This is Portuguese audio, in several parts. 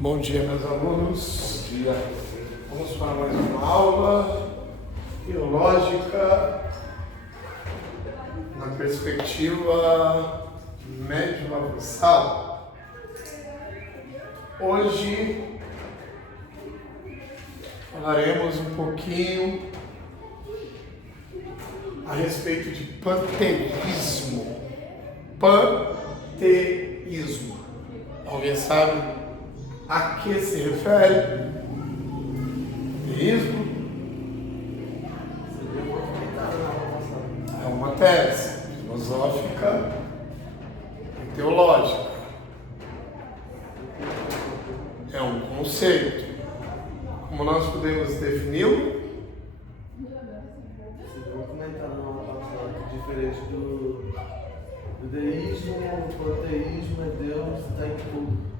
Bom dia, meus alunos. Bom dia. Vamos para mais uma aula teológica na perspectiva médio avançado. Hoje falaremos um pouquinho a respeito de panteísmo. Panteísmo. Alguém sabe a que se refere? Teísmo é uma tese filosófica e teológica. É um conceito. Como nós podemos defini-lo? Vocês vão comentar numa passagem diferente do deísmo, o panteísmo é Deus, está em tudo.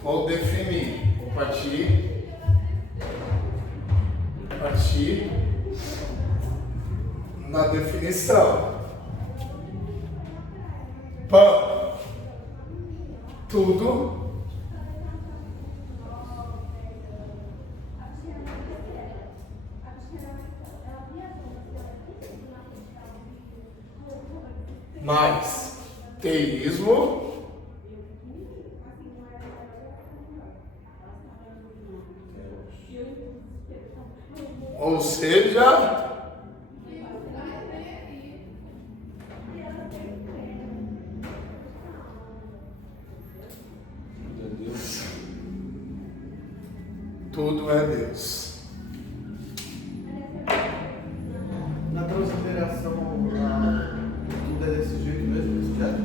Vou definir. Vou partir na definição. Pan, tudo. Mais teísmo. Ou seja, tudo é Deus. Na consideração, tudo é desse jeito mesmo, esse teto?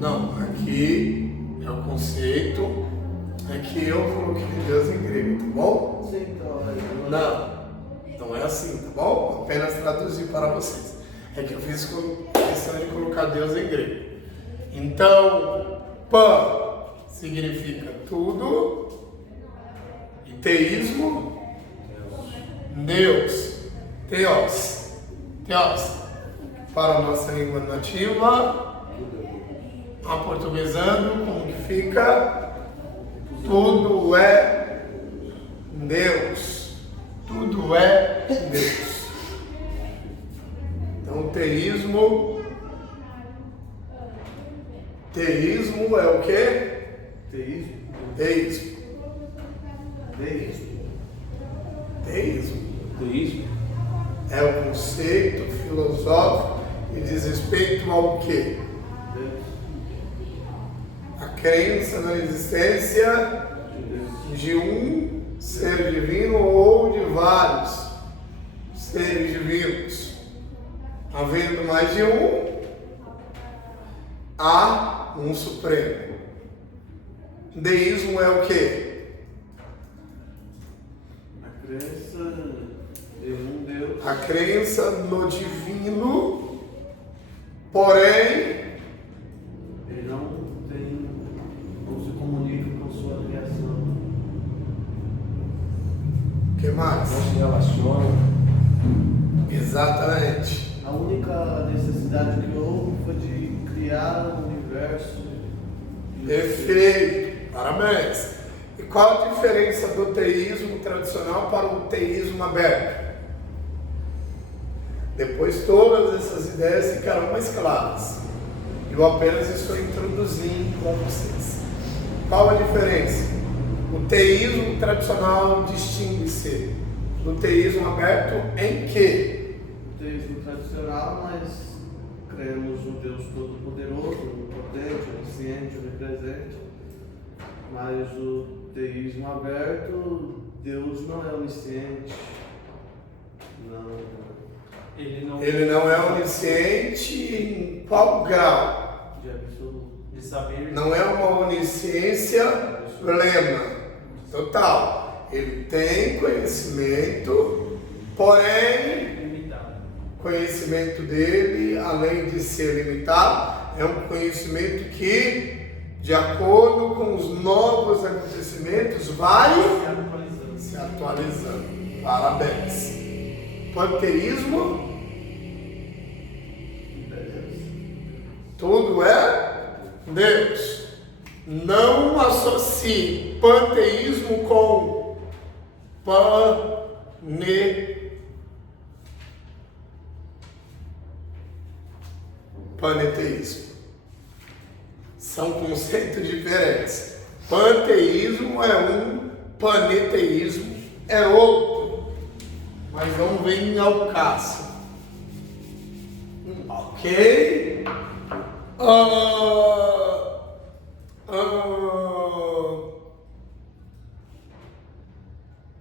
Não. Aqui é o conceito. É que eu coloquei Deus em grego, tá bom? Sim, então. Não é assim, tá bom? Apenas traduzir para vocês. É que eu fiz questão de colocar Deus em grego. Então, pan significa tudo. E teísmo, Deus. Theos. Para a nossa língua nativa, aportuguesando, como que fica? Tudo é Deus. Tudo é Deus. Então, teísmo é o quê? Teísmo. É o conceito filosófico que diz respeito ao quê? A crença na existência de um ser divino ou de vários seres divinos. Havendo mais de um, há um supremo. Deísmo é o quê? A crença de um Deus. A crença no divino, porém Ele não se comunica com sua criação. o que mais? Não se relaciona. Exatamente. A única necessidade que houve foi de criar um universo. Perfeito, parabéns. E qual a diferença do teísmo tradicional para o teísmo aberto? Depois todas essas ideias ficaram mais claras. Eu apenas estou introduzindo com vocês. Qual a diferença? O teísmo tradicional distingue-se do teísmo aberto em quê? O teísmo tradicional, nós cremos um Deus todo-poderoso, onipotente, onisciente, onipresente. Mas o teísmo aberto, Deus não é onisciente. Ele não é onisciente em qual grau? De absoluto. De saber. Não é uma onisciência plena, total. Ele tem conhecimento, porém, Limitado. conhecimento dele, além de ser limitado, é um conhecimento que, de acordo com os novos acontecimentos, vai se atualizando. Parabéns. Panteísmo, tudo é Deus. Não associe panteísmo com paneteísmo. São conceitos diferentes. Panteísmo é um, paneteísmo é outro. Mas vamos ver ao caso. Ok?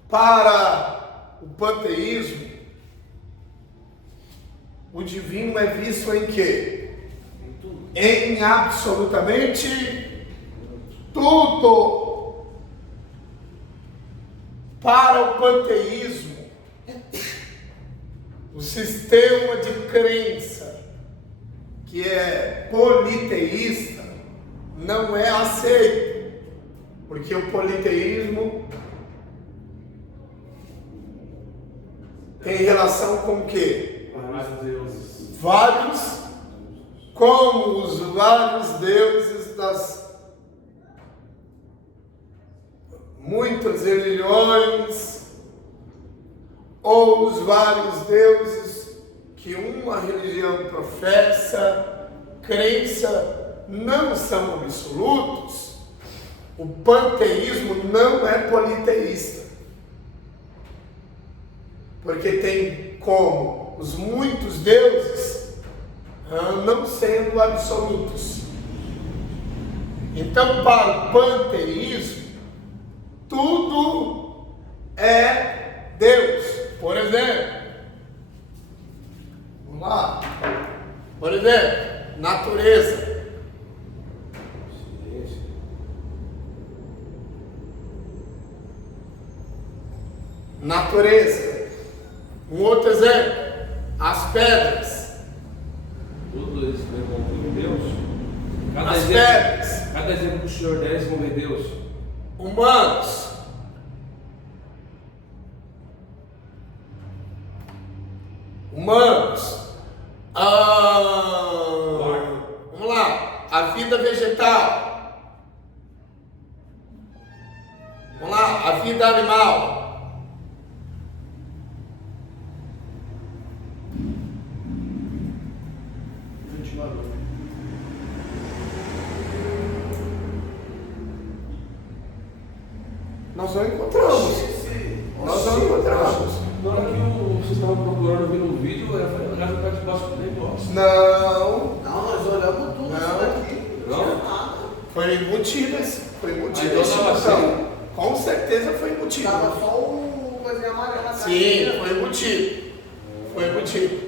Para o panteísmo, o divino é visto em quê? Em absolutamente tudo. Para o panteísmo, o sistema de crença que é politeísta não é aceito, porque o politeísmo tem relação com o quê? Vários deuses. Vários, como os vários deuses das muitas religiões, ou os vários deuses que uma religião professa, crença, não são absolutos. O panteísmo não é politeísta, porque tem como os muitos deuses não sendo absolutos. Então, para o panteísmo, tudo é Deus. Por exemplo, vamos lá. Por exemplo, natureza. Natureza. Um outro exemplo, as pedras. Tudo isso vem com Deus. As pedras. Cada exemplo que o Senhor der, vão ver Deus. Humanos. Vamos lá, a vida vegetal. Vamos lá, a vida animal. Ventilador. Nós não encontramos. Nós não encontramos. Na hora que vocês estavam procurando ver no vídeo, eu falei, olha, tá debaixo do negócio. Não. Não, nós olhamos tudo isso daqui. Não tinha nada. Foi embutido esse. Foi embutido Então esse tava botão. Com certeza foi embutido. Tava só o coisinha amarela na Sim, caixinha. foi embutido. Foi embutido.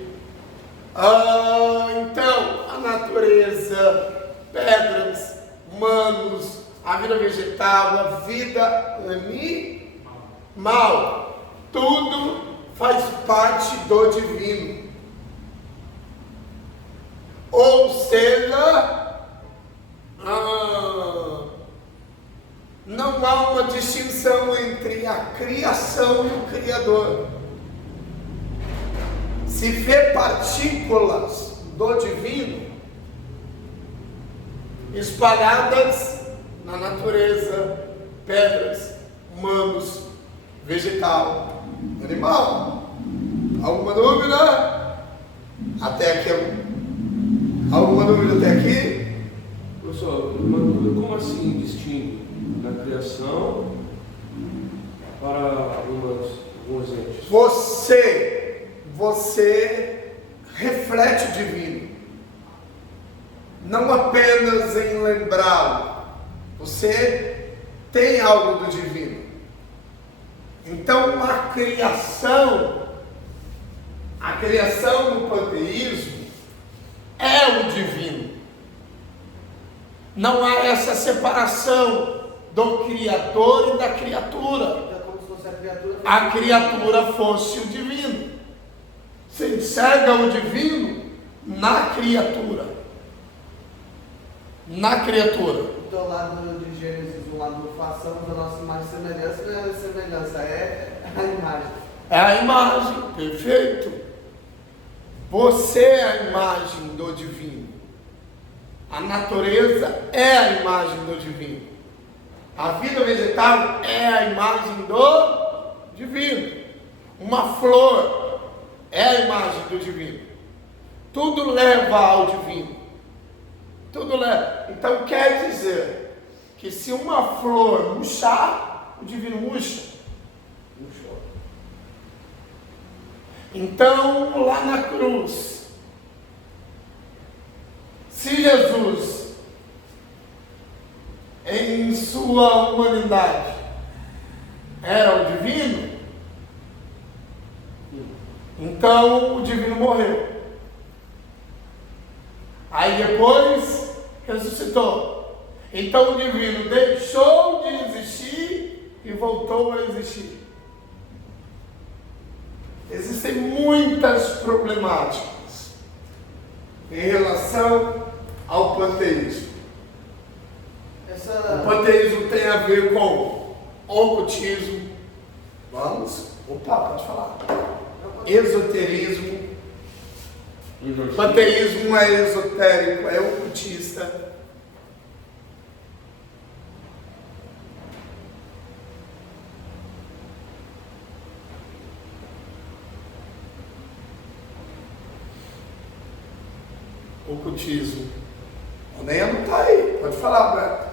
Então, a natureza, pedras, humanos, a vida vegetal, a vida animal, tudo faz parte do divino. Ou seja, não há uma distinção entre a criação e o Criador. Se vê partículas do divino espalhadas na natureza, pedras, humanos, vegetal, animal. Alguma dúvida? Até aqui? Alguma dúvida até aqui? Professor, uma dúvida, como assim distingue da criação para alguns entes? Você reflete o divino, não apenas em lembrá-lo, você tem algo do divino. Então a criação no panteísmo é o divino. Não há essa separação do Criador e da criatura. É como se fosse A criatura fosse o divino. Você enxerga o divino na criatura. Na criatura. Do lado de Gênesis, do lado façamos a nossa imagem e semelhança, não é a semelhança, é a imagem. É a imagem, perfeito. Você é a imagem do divino. A natureza é a imagem do divino. A vida vegetal é a imagem do divino. Uma flor é a imagem do divino. Tudo leva ao divino. Tudo leva. Então quer dizer que se uma flor murchar, o divino murcha. Murchou. Então, lá na cruz, se Jesus, em sua humanidade, era o divino, então o divino morreu. Aí depois ressuscitou. Então o divino deixou de existir e voltou a existir. Existem muitas problemáticas em relação ao panteísmo. O panteísmo tem a ver com ocultismo. Pode falar. Esoterismo. O panteísmo é esotérico, é ocultista. Ocultismo. O Neno está aí, pode falar, Beto.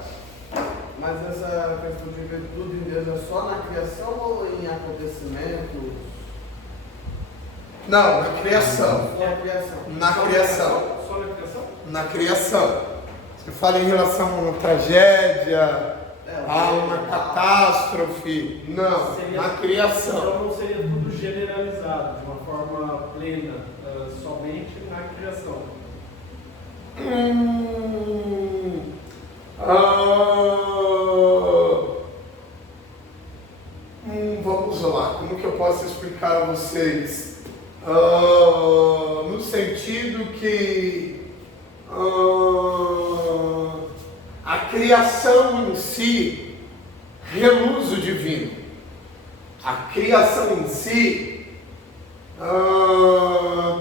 Mas essa questão de ver tudo em Deus é só na criação ou em acontecimentos? Não, na criação. Na criação. Na criação. Só na criação? Na criação. Você fala em relação a uma tragédia, a uma catástrofe. Não, na criação. Então não seria tudo generalizado, de uma forma plena, somente na criação. Vamos lá, como que eu posso explicar a vocês? No sentido que a criação em si reluz o divino. A criação em si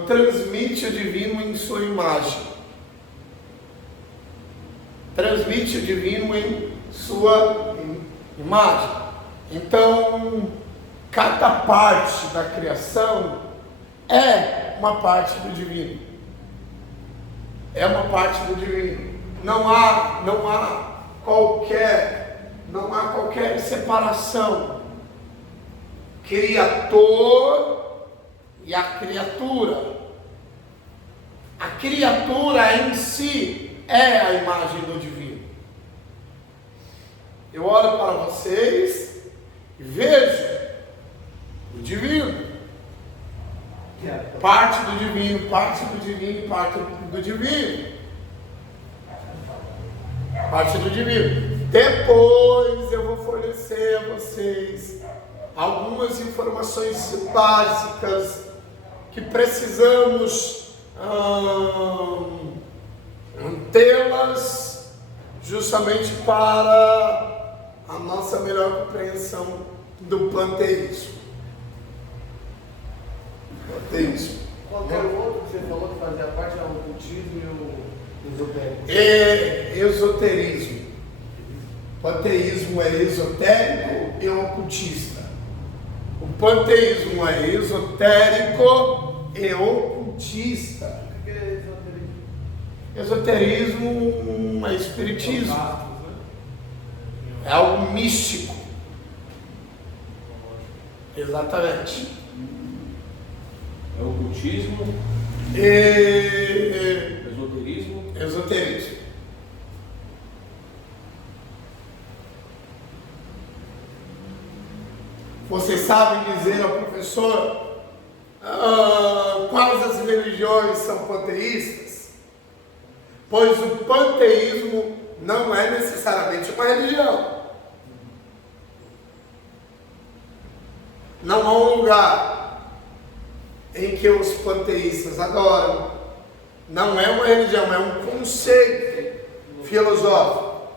transmite o divino em sua imagem. Transmite o divino em sua imagem. Então, cada parte da criação é uma parte do divino. É uma parte do divino. Não há qualquer separação. Criador e a criatura. A criatura em si é a imagem do divino. Eu olho para vocês e vejo o divino. Parte do divino, parte do divino, parte do divino. Parte do divino. Depois eu vou fornecer a vocês algumas informações básicas que precisamos tê-las justamente para a nossa melhor compreensão do panteísmo. Qualquer outro que você falou que fazia parte era o ocultismo e o esotérico. Esoterismo. Panteísmo é esotérico e ocultista. O panteísmo é esotérico e ocultista. O que é esoterismo? Esoterismo é espiritismo. É algo místico. Exatamente. É o ocultismo, esoterismo. Esoterismo. Vocês sabem dizer ao professor quais as religiões são panteístas? Pois o panteísmo não é necessariamente uma religião. Não há um lugar em que os panteístas adoram. Não é uma religião, é um conceito filosófico.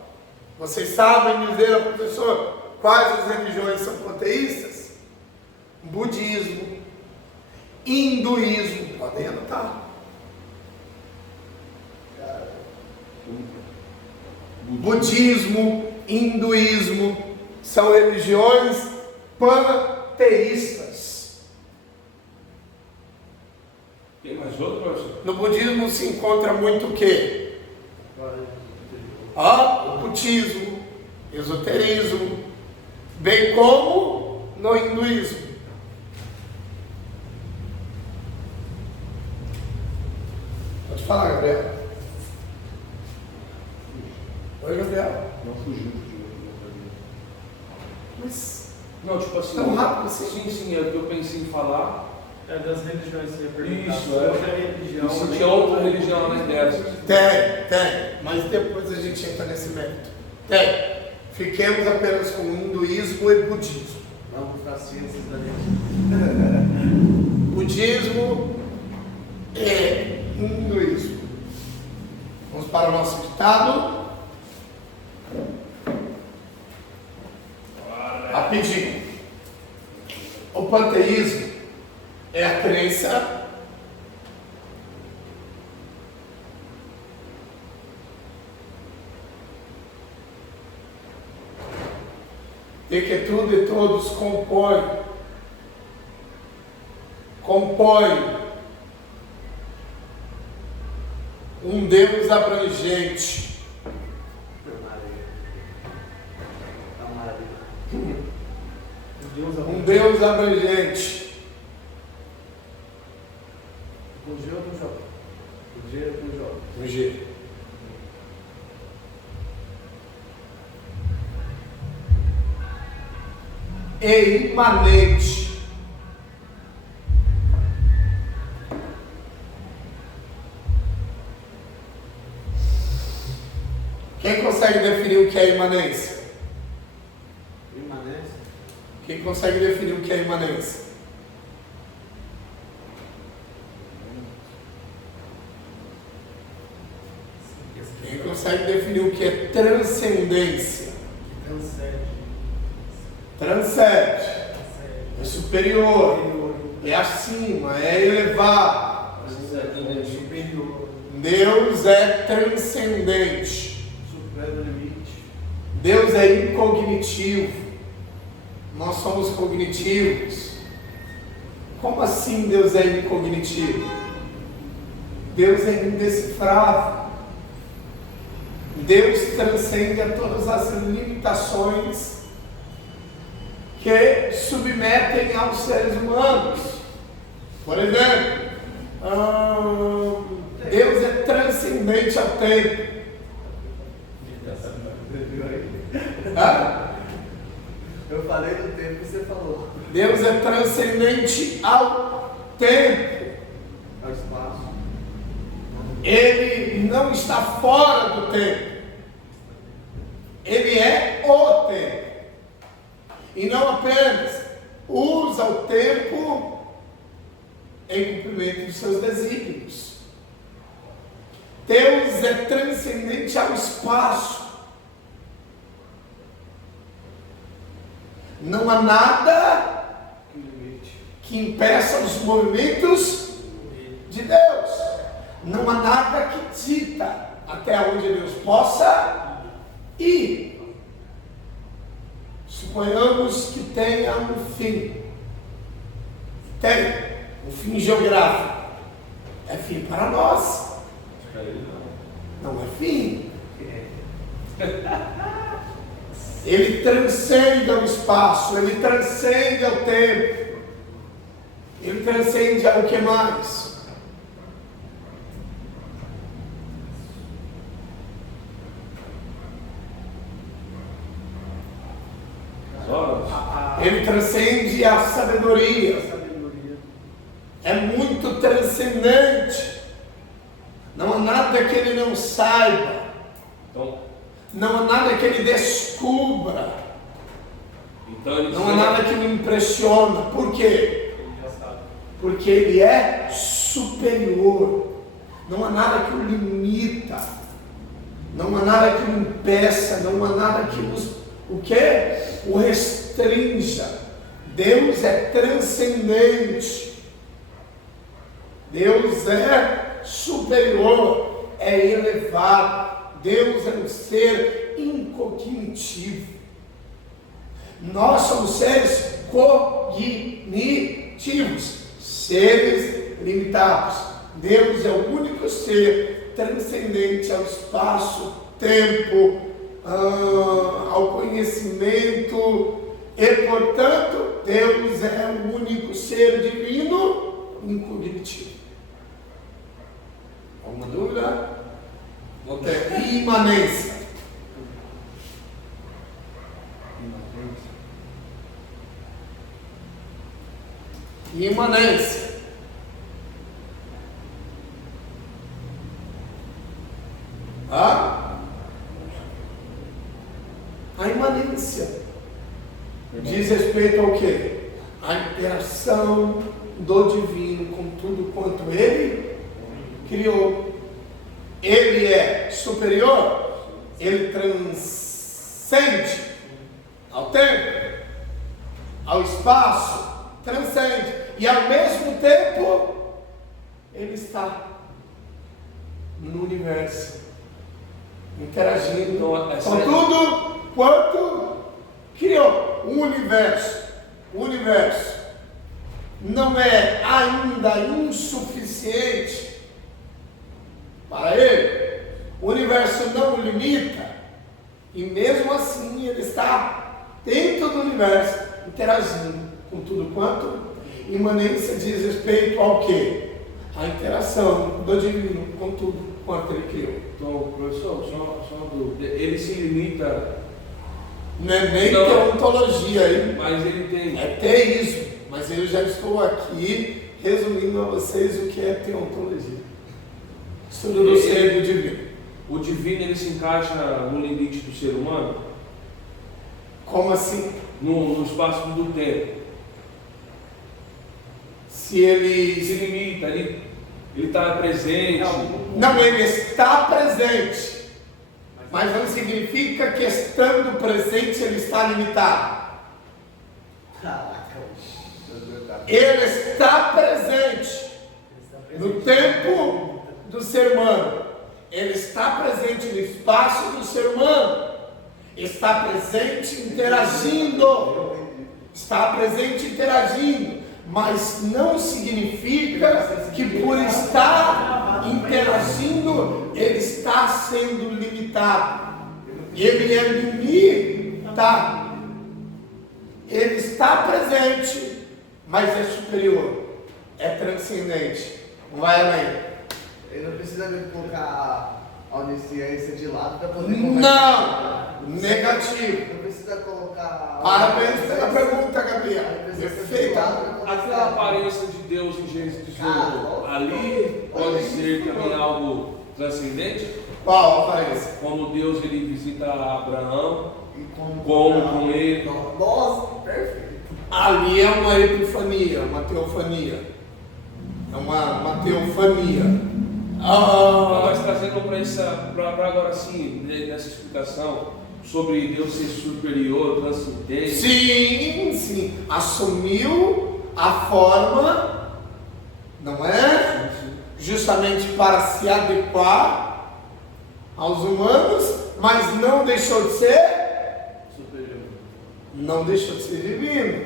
Vocês sabem dizer ao professor quais as religiões são panteístas? Budismo, hinduísmo, podem anotar. Budismo, hinduísmo, são religiões panteístas. Tem mais outro, professor? No budismo se encontra muito o quê? Ocultismo, esoterismo, bem como no hinduísmo. Pode falar, Gabriel. Oi, Gabriel. Não fugiu. Mas Não, tipo assim. tão rápido assim? Sim, é o que eu pensei em falar. É das religiões, você ia perguntar. Isso, Outra religião. E se tinha outra religião além dessas? Tem, mas depois a gente entra nesse mérito. Tem. Fiquemos apenas com hinduísmo e budismo. Vamos para as ciências da gente. Budismo e hinduísmo. Vamos para o nosso ditado. Rapidinho. O panteísmo é a crença de que tudo e todos compõem um Deus abrangente. Um Deus abrangente. Com G ou com J? Com G ou com J? Um G. E imanente. Quem consegue definir o que é imanência? Imanência? Quem consegue definir o que é imanência? Quem consegue definir o que é transcendência? Transcende. É superior. É acima. É elevado. Superior. Deus é transcendente. Supera o limite. Deus é incognitivo. Nós somos cognitivos. Como assim Deus é incognitivo? Deus é indecifrável. Deus transcende a todas as limitações que submetem aos seres humanos. Por exemplo, Deus é transcendente ao tempo. Eu falei do tempo que você falou. Deus é transcendente ao tempo. Ao espaço. Ele não está fora do tempo. Ele é o tempo. E não apenas usa o tempo em cumprimento dos seus desígnios. Deus é transcendente ao espaço. Não há nada que impeça os movimentos de Deus. Não há nada que dita até onde Deus possa ir. Suponhamos que tenha um fim. Tem um fim geográfico. É fim para nós. Não é fim. Ele transcende ao espaço, ele transcende ao tempo, ele transcende ao que mais? Ele transcende a sabedoria. É muito transcendente. Não há nada que ele não saiba. Não há nada que ele descubra. Não há nada que me impressiona. Por quê? Porque ele é superior. Não há nada que o limita. Não há nada que o impeça. Não há nada que o restrinja. Deus é transcendente. Deus é superior. É elevado. Deus é um ser incognitivo. Nós somos seres cognitivos, seres limitados. Deus é o único ser transcendente ao espaço, tempo, ao conhecimento, e portanto Deus é o único ser divino incognitivo. Alguma dúvida? Imanência. Imanência. A imanência diz respeito ao quê? A interação do divino com tudo quanto ele criou. Ele é superior, ele transcende ao tempo, ao espaço, transcende, e ao mesmo tempo ele está no universo, interagindo com tudo quanto criou. O universo não é ainda insuficiente para ele. O universo não o limita, e mesmo assim ele está dentro do universo, interagindo com tudo quanto. Imanência diz respeito ao quê? A interação do divino com tudo quanto ele criou. Então, professor, só uma dúvida. Ele se limita. Não é nem teontologia aí, Mas ele tem. é teísmo. Mas eu já estou aqui resumindo a vocês o que é teontologia. Estudo do ser do divino. O divino ele se encaixa no limite do ser humano? Como assim? No espaço do tempo. Se ele... Se limita, ele está presente. Não, ele está presente. Mas não significa que estando presente ele está limitado. Ele está presente no tempo do ser humano. Ele está presente no espaço do ser humano. Está presente interagindo. Está presente interagindo. Mas não significa que por estar interagindo, ele está sendo limitado. Ele é limitado. Ele está presente, mas é superior, é transcendente. Não vai além. Ele não precisa colocar a onisciência de lado para poder Não! Negativo. Não precisa colocar. Parabéns pela pergunta, Gabriel. Perfeita. Aquela aparência de Deus em Gênesis 18, ali pode ser também algo transcendente? Qual aparência? Como Deus ele visita Abraão, E como com ele. Nossa, perfeito. Ali é uma epifania, uma teofania. É uma teofania. Mas trazendo para agora sim, nessa explicação sobre Deus ser superior, transcendente. Sim. Assumiu a forma, não é? Justamente para se adequar aos humanos, mas não deixou de ser Superior. Não deixou de ser divino.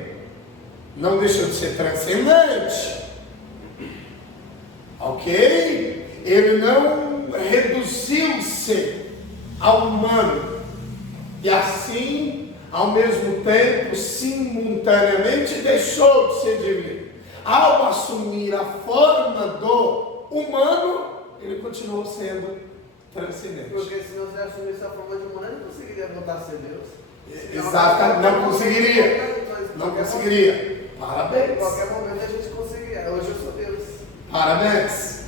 Não deixou de ser transcendente. Ok? Ele não reduziu-se ao humano. E assim, ao mesmo tempo, simultaneamente, deixou de ser divino. Ao assumir a forma do humano, ele continuou sendo transcendente. Porque se não assumisse a forma de humano, ele não conseguiria voltar a ser Deus. Exato, não conseguiria. Não conseguiria. Em Parabéns. qualquer momento a gente conseguiria. Hoje eu sou Deus. Parabéns.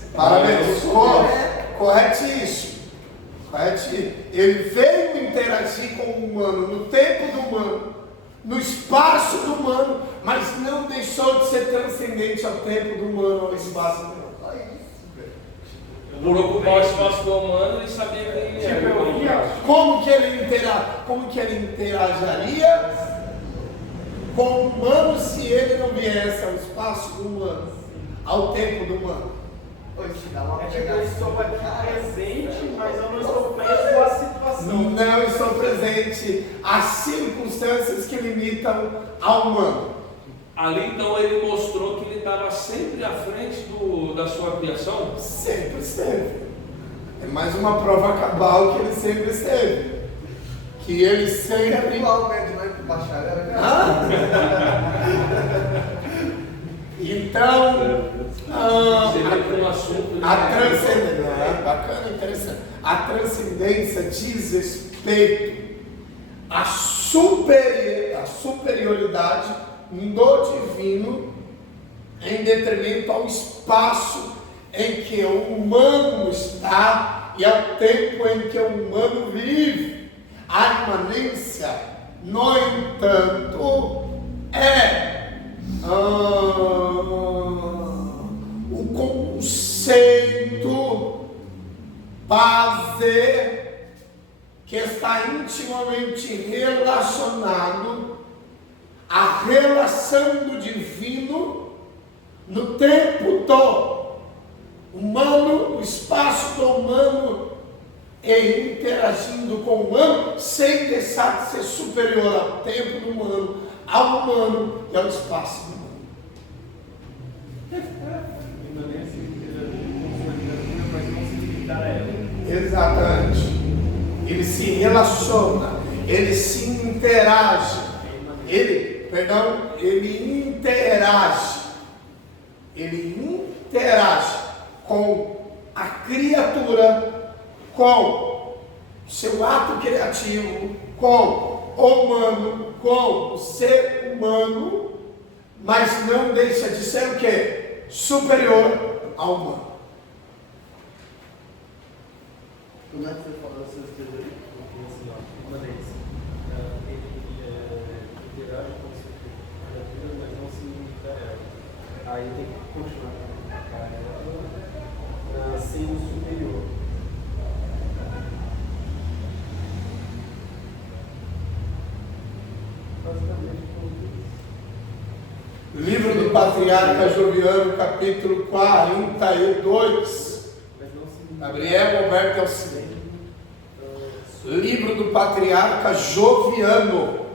Corretíssimo. Ele veio interagir com o humano, no tempo do humano, no espaço do humano, mas não deixou de ser transcendente ao tempo do humano, ao espaço do humano. Só isso, velho. Por ocupar o espaço do humano, ele sabia que ele era. Como que ele interagiria com o humano se ele não viesse ao espaço do humano, ao tempo do humano? É tipo, eu estou aqui presente, mas eu não estou preso à situação. Não estou presente às circunstâncias que limitam ao humano. Ali então ele mostrou que ele estava sempre à frente da sua criação. Sempre esteve. É mais uma prova cabal que ele sempre esteve. Que ele sempre. Então, Sempre um assunto. a transcendência, bacana, interessante. A transcendência diz respeito à superioridade do divino em detrimento ao espaço em que o humano está e ao tempo em que o humano vive. A imanência, no entanto, é o conceito base que está intimamente relacionado à relação do divino no tempo do humano, o espaço do humano, e interagindo com o humano sem deixar de ser superior ao tempo do humano, ao humano e ao espaço do humano. Exatamente. Ele se relaciona, ele se interage, ele interage com a criatura, com o seu ato criativo, com o humano, com o ser humano, mas não deixa de ser o quê? Superior ao humano. Como é que você fala essas coisas aí? Assim, ó, imanência. Ele interage com a criatura, mas não se interage. Aí tem que continuar sendo superior. Basicamente, Livro do Patriarca Joviano, capítulo 42. Gabriel Alberto Alcine. Livro do Patriarca Joviano,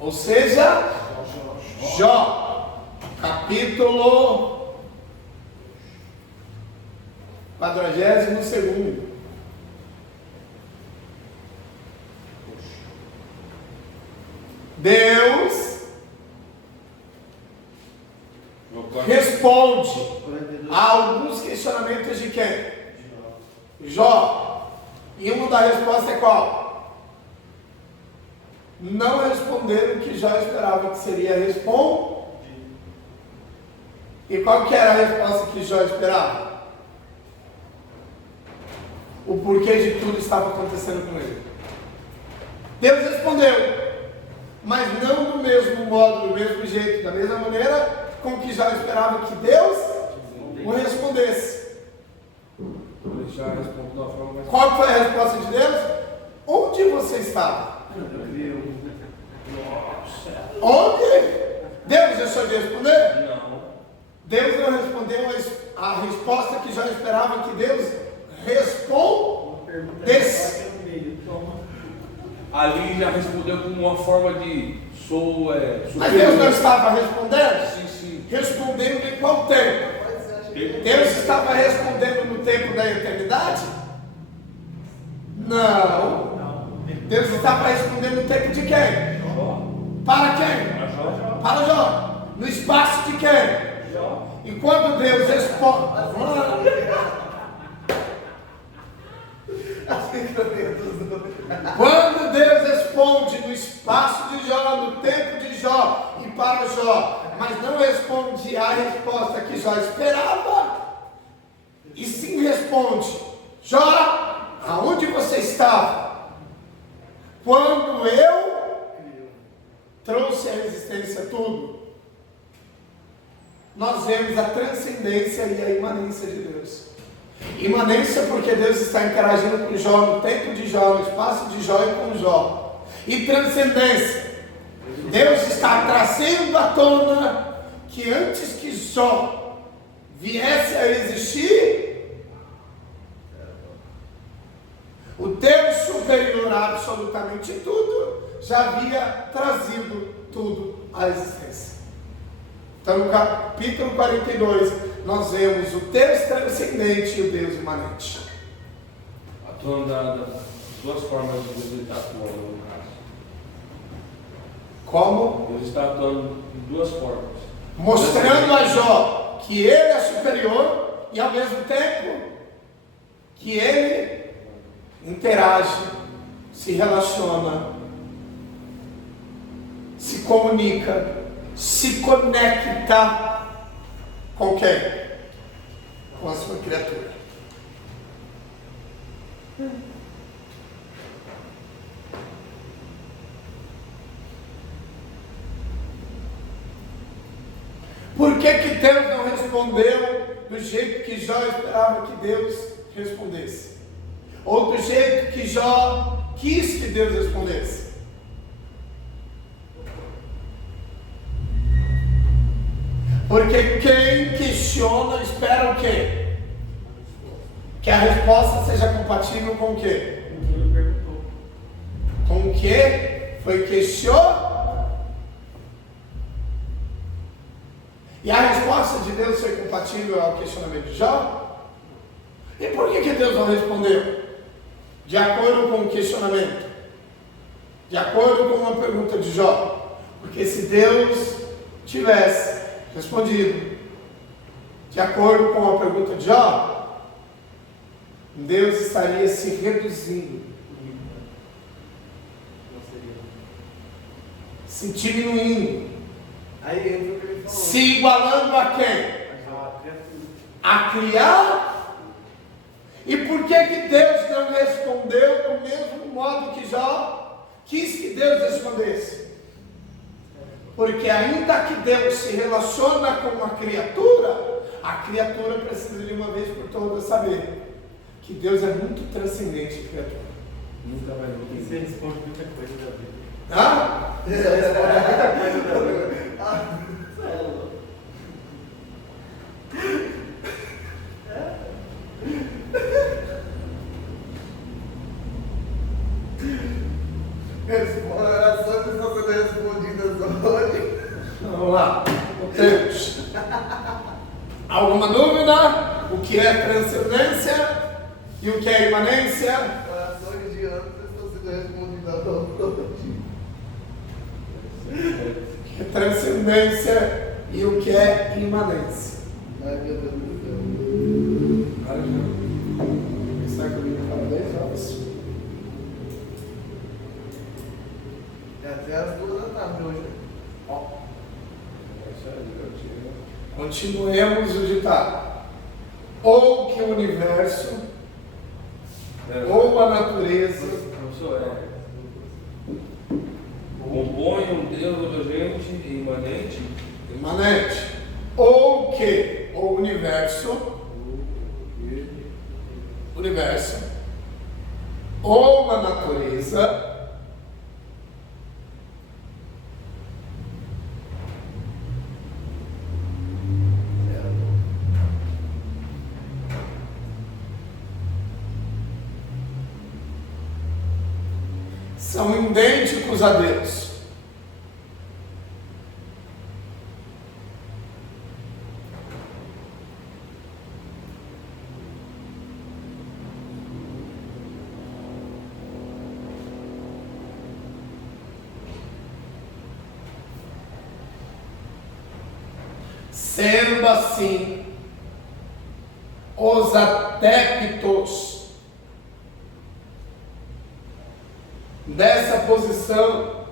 ou seja, Jó, capítulo 42. Deus responde a alguns questionamentos de quem? Jó. E uma da resposta é qual? Não responderam o que Jó esperava que seria respondido. E qual que era a resposta que Jó esperava? O porquê de tudo estava acontecendo com ele. Deus respondeu, mas não do mesmo modo, do mesmo jeito, da mesma maneira com que Jó esperava que Deus o respondesse. Ele já respondeu de uma forma mais. Qual foi a resposta de Deus? Onde você estava? Onde? Deus deixou de responder? Não. Deus não respondeu a resposta que já esperava que Deus respondesse. Ali já respondeu com uma forma de Mas Deus não estava respondendo? Sim, sim. Respondendo em qual tempo? Deus estava respondendo no tempo da eternidade? Não. Deus estava respondendo no tempo de quem? Para quem? Para Jó. No espaço de quem? E quando Deus responde... Quando Deus responde no espaço de Jó, no tempo de Jó e para Jó, mas não responde a resposta que Jó esperava, e sim responde: Jó, aonde você estava? Quando eu trouxe a existência a tudo. Nós vemos a transcendência e a imanência de Deus. Imanência porque Deus está interagindo com Jó no tempo de Jó, no espaço de Jó e com Jó. E transcendência, Deus está trazendo à tona que antes que Jó viesse a existir, o Deus superior a absolutamente tudo já havia trazido tudo à existência. Então, no capítulo 42, nós vemos o Deus transcendente e o Deus imanente. Atuando das duas formas de Deus ele está atuando no caso. Como? Deus está atuando de duas formas. Mostrando a Jó que ele é superior e ao mesmo tempo que ele interage, se relaciona, se comunica, se conecta com quem? Com a sua criatura. Por que Deus não respondeu do jeito que Jó esperava que Deus respondesse? Ou do jeito que Jó quis que Deus respondesse? Porque quem questiona espera o quê? Que a resposta seja compatível com o quê? Com o que foi questionado. E a resposta de Deus foi compatível ao questionamento de Jó? E por que Deus não respondeu? De acordo com o questionamento, de acordo com uma pergunta de Jó. Porque se Deus tivesse respondido de acordo com a pergunta de Jó, Deus estaria se reduzindo, se diminuindo, se igualando a quem? A criar. E por que Deus não respondeu do mesmo modo que Jó quis que Deus respondesse? Porque ainda que Deus se relaciona com uma criatura, a criatura precisa de uma vez por todas saber que Deus é muito transcendente em criatura. Nunca vai ver. Você responde muita coisa da vida. Hã? Você responde muita coisa da vida. Orações estão sendo respondidas hoje. Vamos lá. Temos alguma dúvida? O que é transcendência e o que é imanência? Orações de anos estão sendo respondidas hoje. O que é transcendência e o que é imanência? Ai, meu Deus do céu. Agora já vou pensar que eu vim para 10 horas. É até as 2 da tarde hoje. Continuemos o ditado. Ou que o universo, ou a natureza, compõe um Deus urgente e imanente. imanente, ou que o universo, ou a natureza, são idênticos a Deus. Sendo assim, os adeptos dessa posição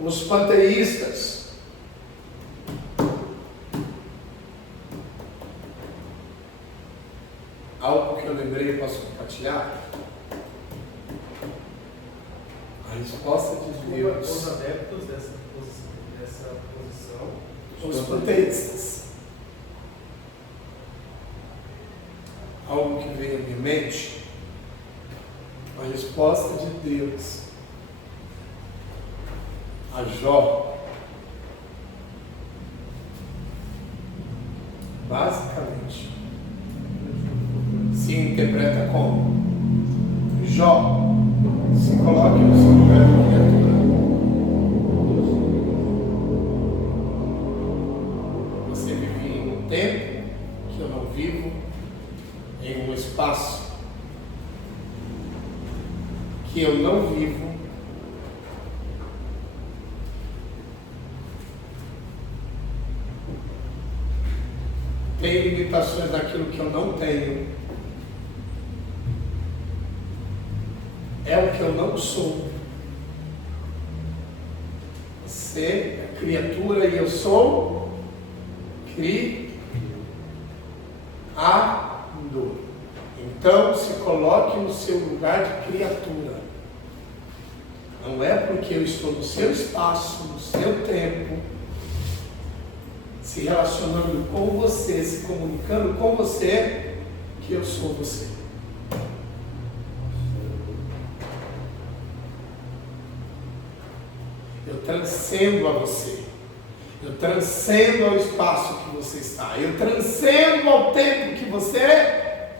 os panteístas, algo que eu lembrei, posso posição? Os panteístas. Algo que veio à minha mente, a resposta de Deus a Jó, basicamente, se interpreta como: Jó, se coloque no seu lugar de criatura. Você vive em um tempo que eu não vivo, em um espaço que eu não vivo, tem limitações daquilo que eu não tenho, é o que eu não sou. Você é criatura e eu sou criado. Então se coloque no seu lugar de criatura. Não é porque eu estou no seu espaço, no seu tempo, se relacionando com você, se comunicando com você, que eu sou você. Eu transcendo a você. Eu transcendo ao espaço que você está. Eu transcendo ao tempo que você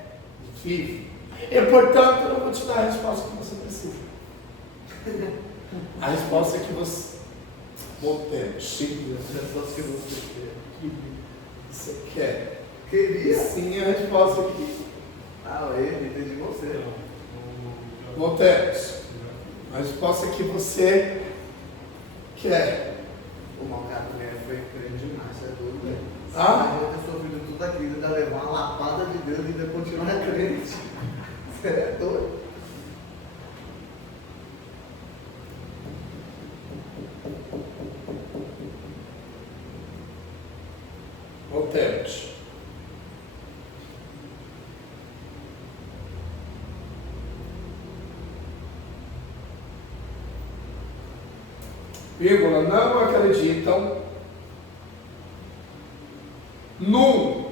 vive. E, portanto, eu não vou te dar a resposta que você precisa. A resposta é que você... Sim, a resposta que você quer. Você quer? Queria? Sim, a resposta aqui. Ah, eu entendi você. Voltemos. A resposta que você quer. O mau cara também foi crente demais, é doido, velho. Ah? Eu ter sofrido tudo aquilo, ainda levar uma lapada de Deus e ainda continuar crente. Você é doido. Voltemos. Vírgula, não acreditam num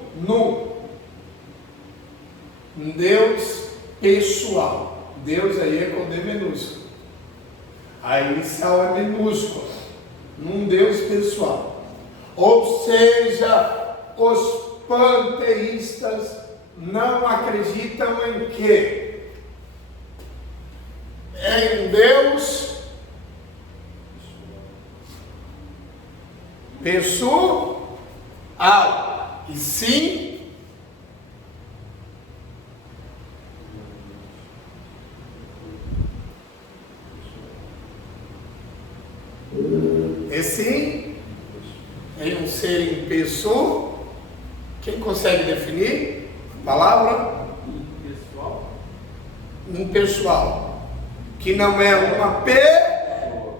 Deus pessoal. Deus aí é com D minúsculo. A inicial é minúscula. Num Deus pessoal. Ou seja, os panteístas não acreditam em quê? Em um Deus pessoal, e sim em um ser impessoal. Quem consegue definir a palavra? Impessoal, que não é uma pessoa.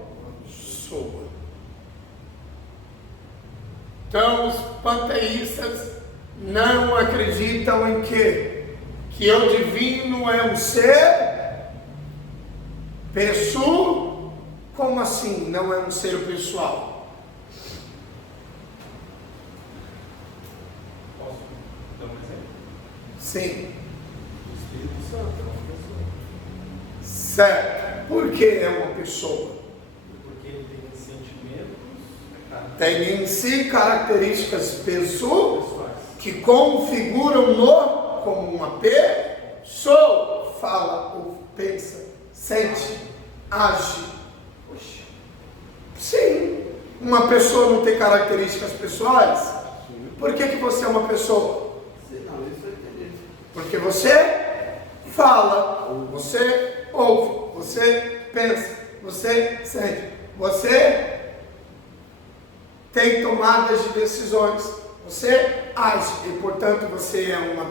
Então os panteístas não acreditam em quê? Que o divino é um ser pessoal. Como assim não é um ser pessoal? Posso dar um exemplo? Sim. O Espírito Santo é uma pessoa. Certo. Por que é uma pessoa? Porque ele tem sentimentos, Tem em si características pessoais pessoais. que configuram-no como uma pessoa. Fala, ou pensa, sente, age. Sim. Uma pessoa não tem características pessoais? Por que você é uma pessoa? Não, isso eu entendi. Porque você fala, você ouve, você pensa, você sente, você tem tomadas de decisões, você age e, portanto, você é uma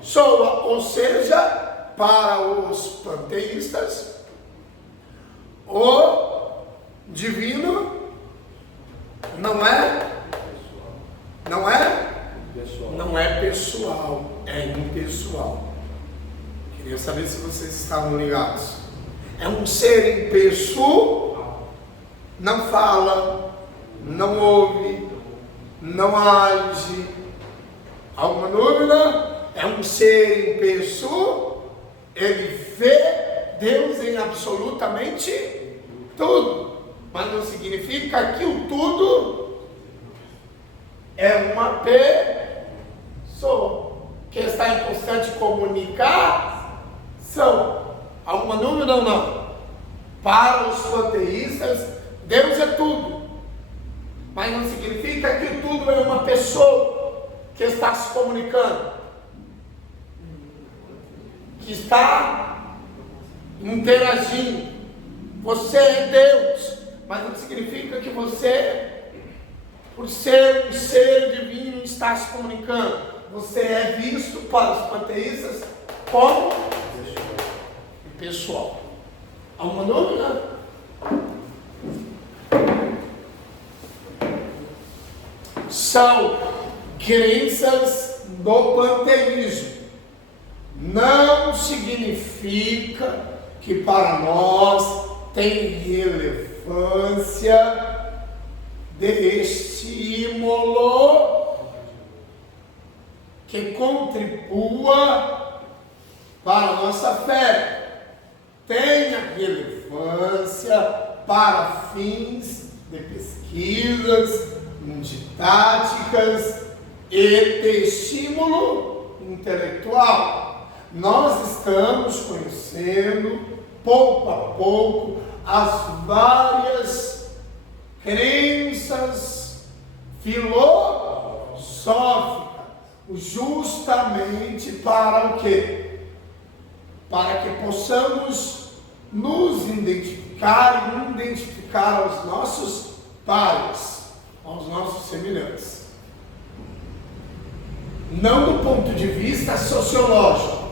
pessoa. Ou seja, para os panteístas, o divino não é pessoal, é impessoal. Queria saber se vocês estavam ligados. É um ser impessoal, não fala, não ouve, não age. Alguma dúvida? É um ser impessoal, ele vê Deus em absolutamente tudo, mas não significa que o tudo é uma pessoa que está em constante comunicação. Alguma dúvida ou não? Para os panteístas, Deus é tudo, mas não significa que o tudo é uma pessoa que está se comunicando, que está interagindo. Você é Deus, mas não significa que você, por ser um ser divino, está se comunicando. Você é visto para os panteístas como pessoal. Alguma dúvida? São crenças do panteísmo. Não significa que para nós tem relevância de estímulo que contribua para a nossa fé. Tenha relevância para fins de pesquisas, didáticas e de estímulo intelectual. Nós estamos conhecendo pouco a pouco as várias crenças filosóficas, justamente para o quê? Para que possamos nos identificar e identificar aos nossos pares, aos nossos semelhantes. Não do ponto de vista sociológico,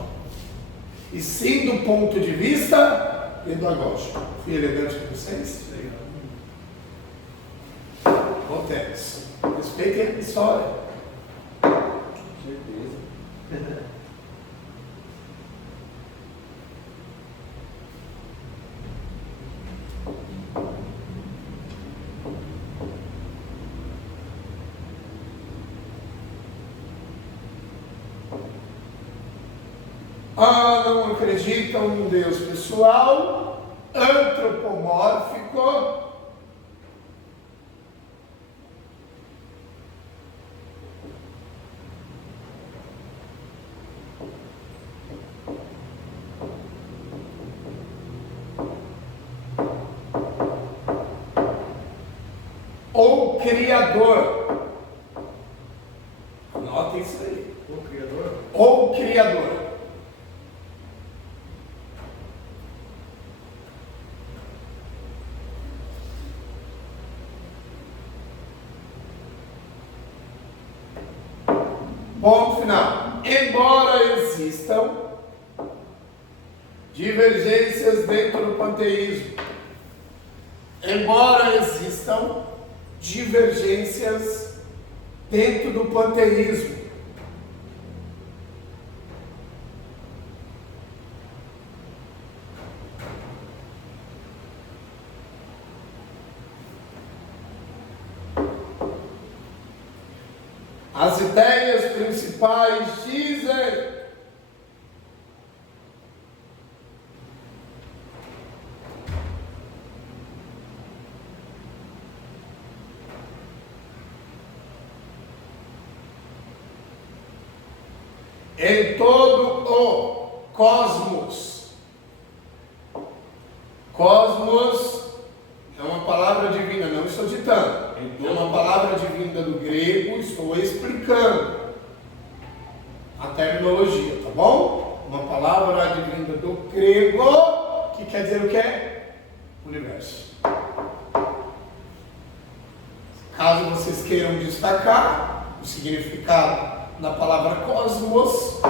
e sim do ponto de vista pedagógico. Fui elegante com vocês? Acontece. Respeitem a história. Certeza. Não acreditam num Deus pessoal, antropomórfico, ou criador. Anotem isso aí. O Criador? Ou criador. Ponto final. Embora existam divergências dentro do panteísmo, embora existam divergências dentro do panteísmo, as ideias principais dizem em todo o cosmos. Cosmos é uma palavra divina, não estou ditando. É uma palavra divina do grego, estou explicando a terminologia, tá bom? Uma palavra divina do grego, que quer dizer o quê? Universo. Caso vocês queiram destacar o significado da palavra cosmos,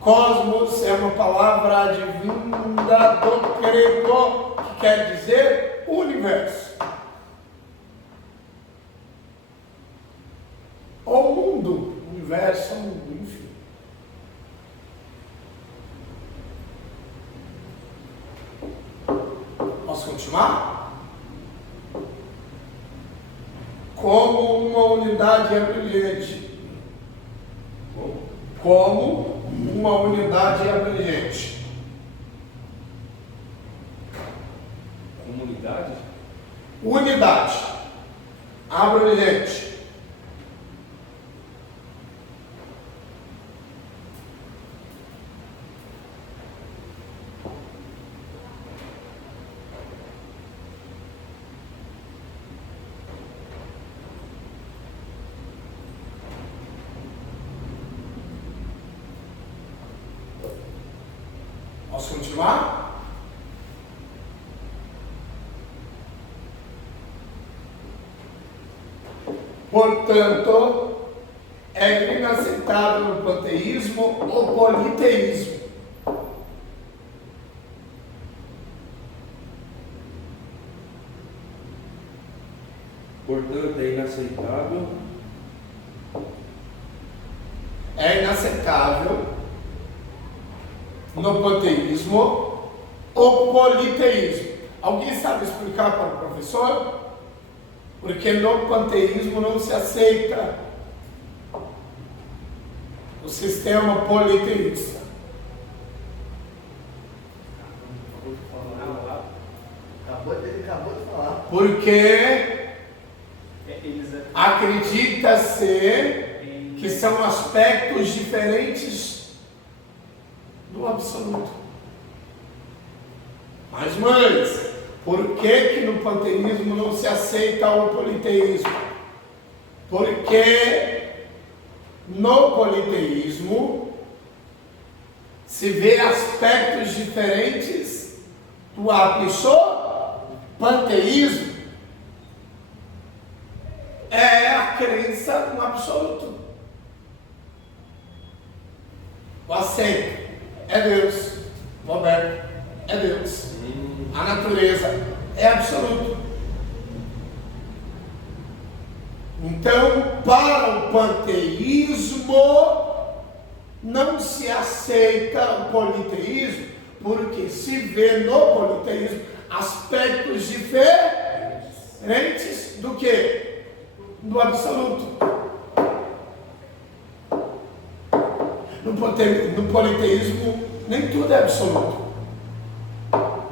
cosmos é uma palavra advinda do grego, que quer dizer universo. O mundo, universo, mundo, enfim. Posso continuar? como uma unidade abrangente. Como uma unidade abrangente. Comunidade? Unidade abrangente. Posso continuar? Portanto, é inaceitável no panteísmo o politeísmo. Portanto, é inaceitável. É inaceitável no panteísmo o politeísmo. Alguém sabe explicar para o professor? Porque no panteísmo não se aceita o sistema politeísta. Ele acabou de falar. Porque acredita-se que são aspectos diferentes do absoluto. Mas, mães, por que no panteísmo não se aceita o politeísmo? Porque no politeísmo se vê aspectos diferentes do panteísmo. É a crença no absoluto. O aceito é Deus. O aberto é Deus. A natureza é absoluto. Então, para o panteísmo, não se aceita o politeísmo, porque se vê no politeísmo aspectos diferentes do que? Do absoluto. No politeísmo, nem tudo é absoluto.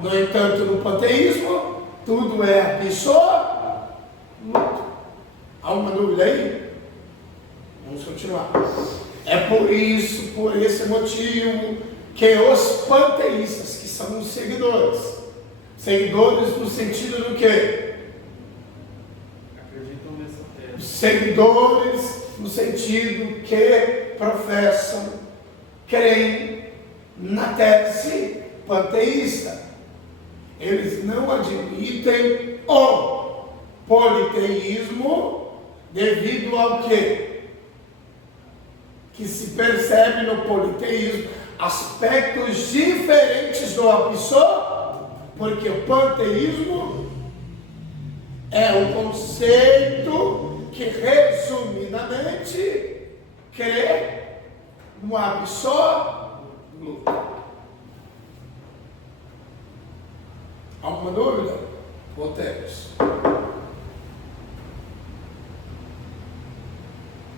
No entanto, no panteísmo, tudo é absoluto. Há uma dúvida aí? Vamos continuar. É por esse motivo, que os panteístas, que são os seguidores no sentido do quê? Acreditam nessa tese. Seguidores no sentido que professam, creem na tese panteísta. Eles não admitem o politeísmo devido ao quê? Que se percebe no politeísmo aspectos diferentes do absoluto, porque o panteísmo é um conceito que, resumidamente, crê no absoluto. Alguma dúvida? Voltemos.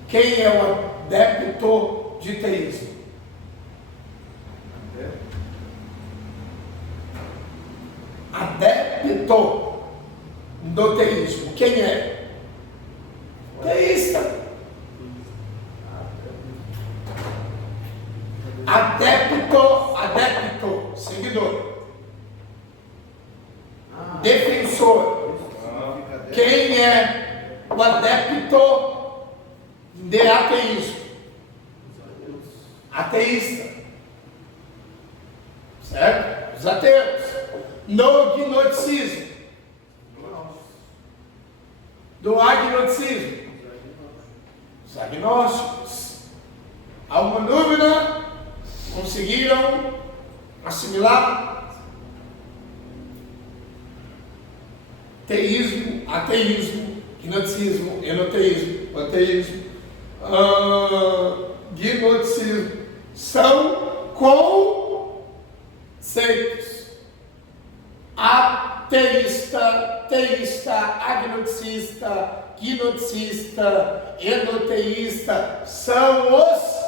Quem é o adepto de teísmo? Adepto do teísmo. Quem é? Teísta. Adepto, seguidor. Defensor. Quem é o adepto de ateísmo? Ateísta. Certo? Os ateus. No gnosticismo. Do agnosticismo. Os agnósticos. Alguma dúvida? Conseguiram assimilar? Teísmo, ateísmo, gnosticismo, enoteísmo, panteísmo, gnosticismo são conceitos. Ateísta teísta, agnosticista, gnosticista, enoteísta, são os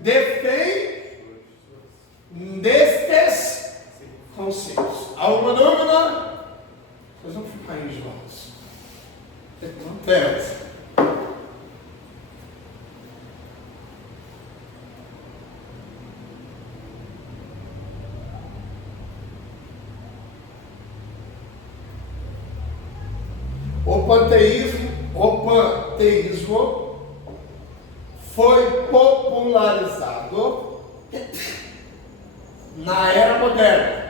destes conceitos. Alguma dúvida? Vocês vão ficar enjoados. Não tem. O panteísmo foi popularizado na era moderna.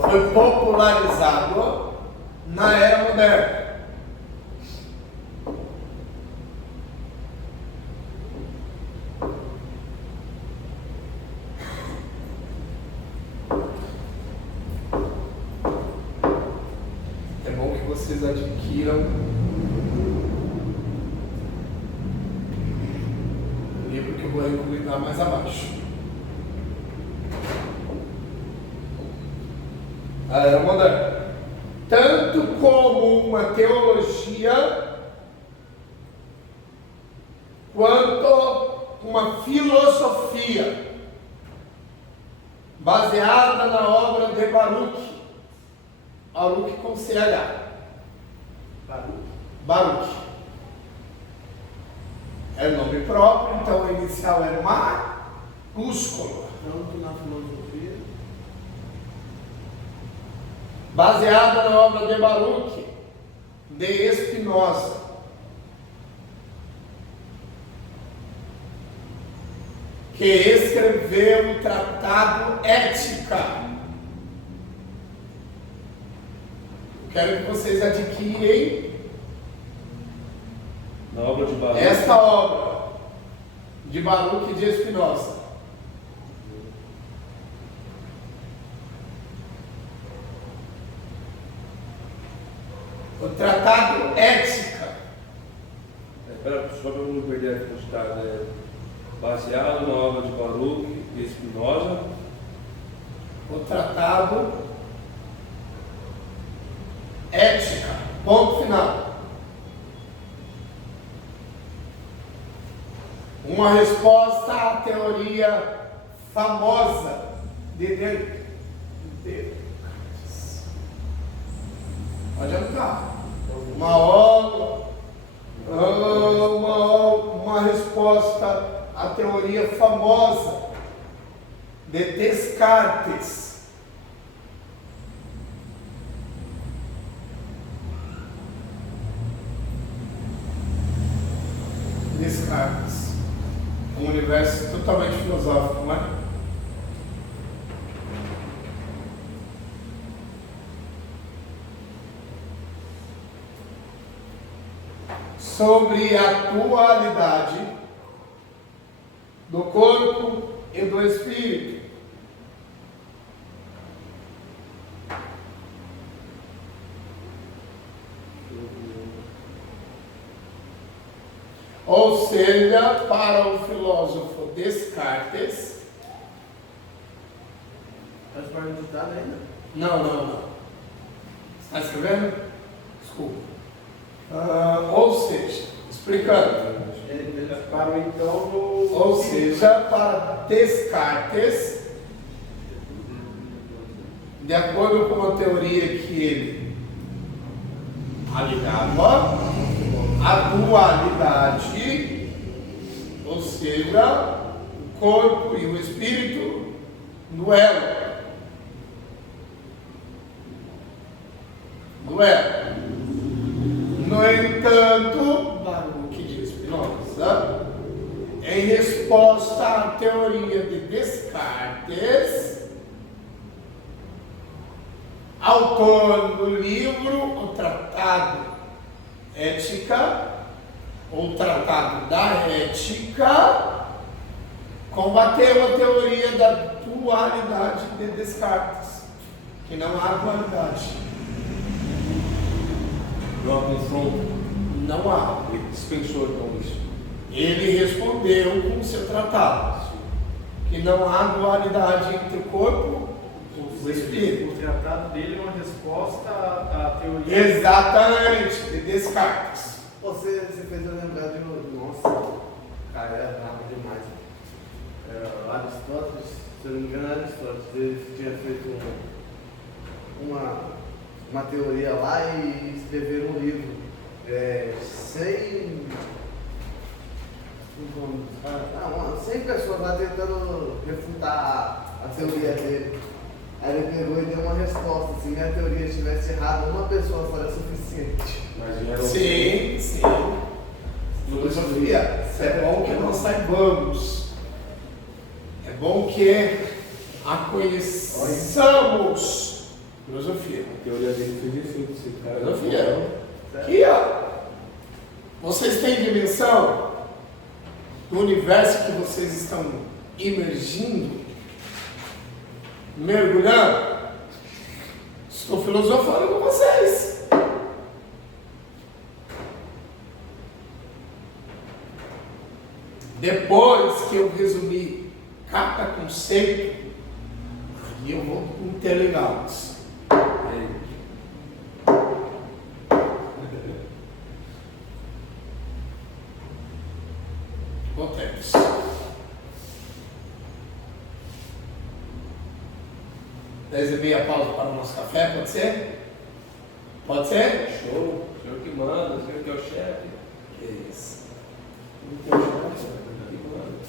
Foi popularizado na era moderna. É bom que vocês adquiram o livro que eu vou recomendar mais abaixo. A era moderna. Tanto como uma teologia, quanto uma filosofia baseada na obra de Baruch. Baruch com CH. Baruch. É nome próprio, então a inicial é maiúsculo. Tanto na filosofia. Baseada na obra de Baruch, de Spinoza. Que escreveu o Tratado Ética. Quero que vocês adquirem Na obra de Baruch. esta obra de Baruch e de Spinoza. O Tratado Ética. Espera, só para não perder a quantidade. Baseado na obra de Baruch e Spinoza. O Tratado Ética. Ponto final. Uma resposta à teoria famosa de Descartes. Pode anotar. Uma resposta à teoria famosa de Descartes. Descartes. Um universo totalmente filosófico, não é? Sobre a dualidade do corpo e do espírito. Ou seja, para o filósofo Descartes. Faz parte do ditado ainda? Não. Está escrevendo? Desculpa. Ou seja, explicando. Eles param então no. Ou seja, para Descartes, de acordo com a teoria que ele aligava, a dualidade, ou seja, o corpo e o espírito, duelo. No entanto, Baruch de Spinoza, em resposta à teoria de Descartes, autor do livro O Tratado Ética, ou Tratado da Ética, combateu a teoria da dualidade de Descartes, que não há dualidade. Não há confronto. Não há. Ele dispensou então isso. Ele respondeu com o seu tratado, e não há dualidade entre o corpo e o espírito. O tratado dele é uma resposta à teoria. Exatamente, de Descartes. Você fez eu lembrar de um. Nossa, cara, é brabo demais. Aristóteles, se eu não me engano, Aristóteles, ele tinha feito uma teoria lá e escreveram um livro. 100 pessoas lá tentando refutar a teoria dele. Aí ele pegou e deu uma resposta. Se minha teoria estivesse errada, uma pessoa fora suficiente. Mas já era Sim, sim. Filosofia, é bom que nós saibamos. É bom que a conheçamos. Filosofia. A teoria dele foi difícil, esse cara. Filosofia. Aqui, ó. Vocês têm dimensão do universo que vocês estão imergindo, mergulhando? Estou filosofando com vocês. Depois que eu resumir cada conceito, aí eu vou interligá-los. Voltemos. 10h30 pausa para o nosso café, pode ser? Pode ser? Show, o senhor que manda, o senhor que é o chefe. Isso. Não tem o chefe, que manda.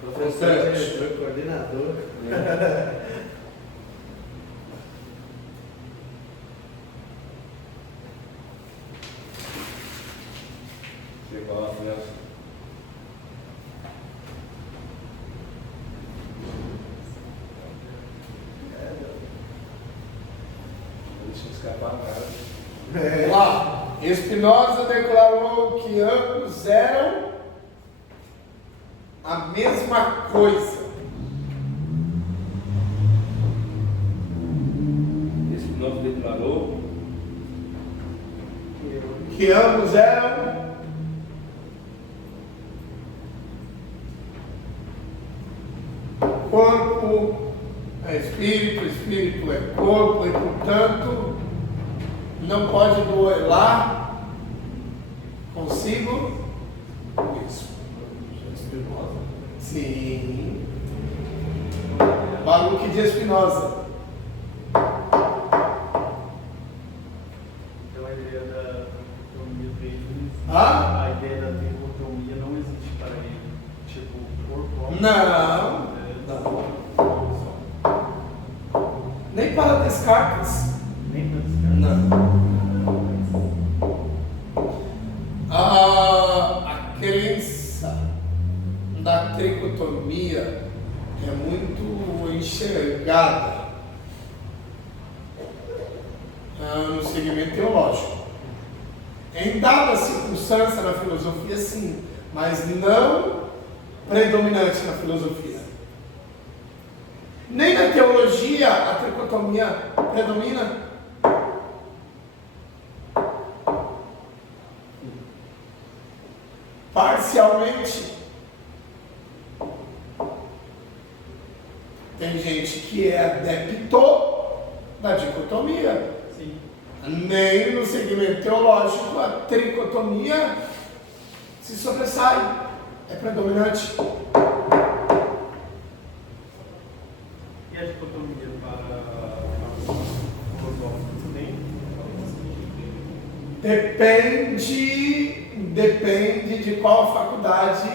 Professor, diretor, coordenador. Você gosta, Nelson? Deixa eu escapar a cara. Vamos lá. Spinoza declarou que ambos eram a mesma coisa. Spinoza declarou Que ambos eram corpo é espírito, espírito é corpo, e portanto não pode duelar consigo mesmo. Sim. Baruch de Spinoza. Então a ideia da dicotomia dele, Ah? a ideia da dicotomia não existe para ele. Tipo, o corpo. Não. Nem para Descartes. Nem para descartar. Não. A crença da tricotomia é muito enxergada no segmento teológico. Em dada circunstância na filosofia, sim, mas não predominante na filosofia. Nem na teologia a tricotomia predomina. Parcialmente. Tem gente que é adepto da dicotomia. Sim. Nem no segmento teológico a tricotomia se sobressai, é predominante. E a dicotomia para filosófico também? Depende de qual faculdade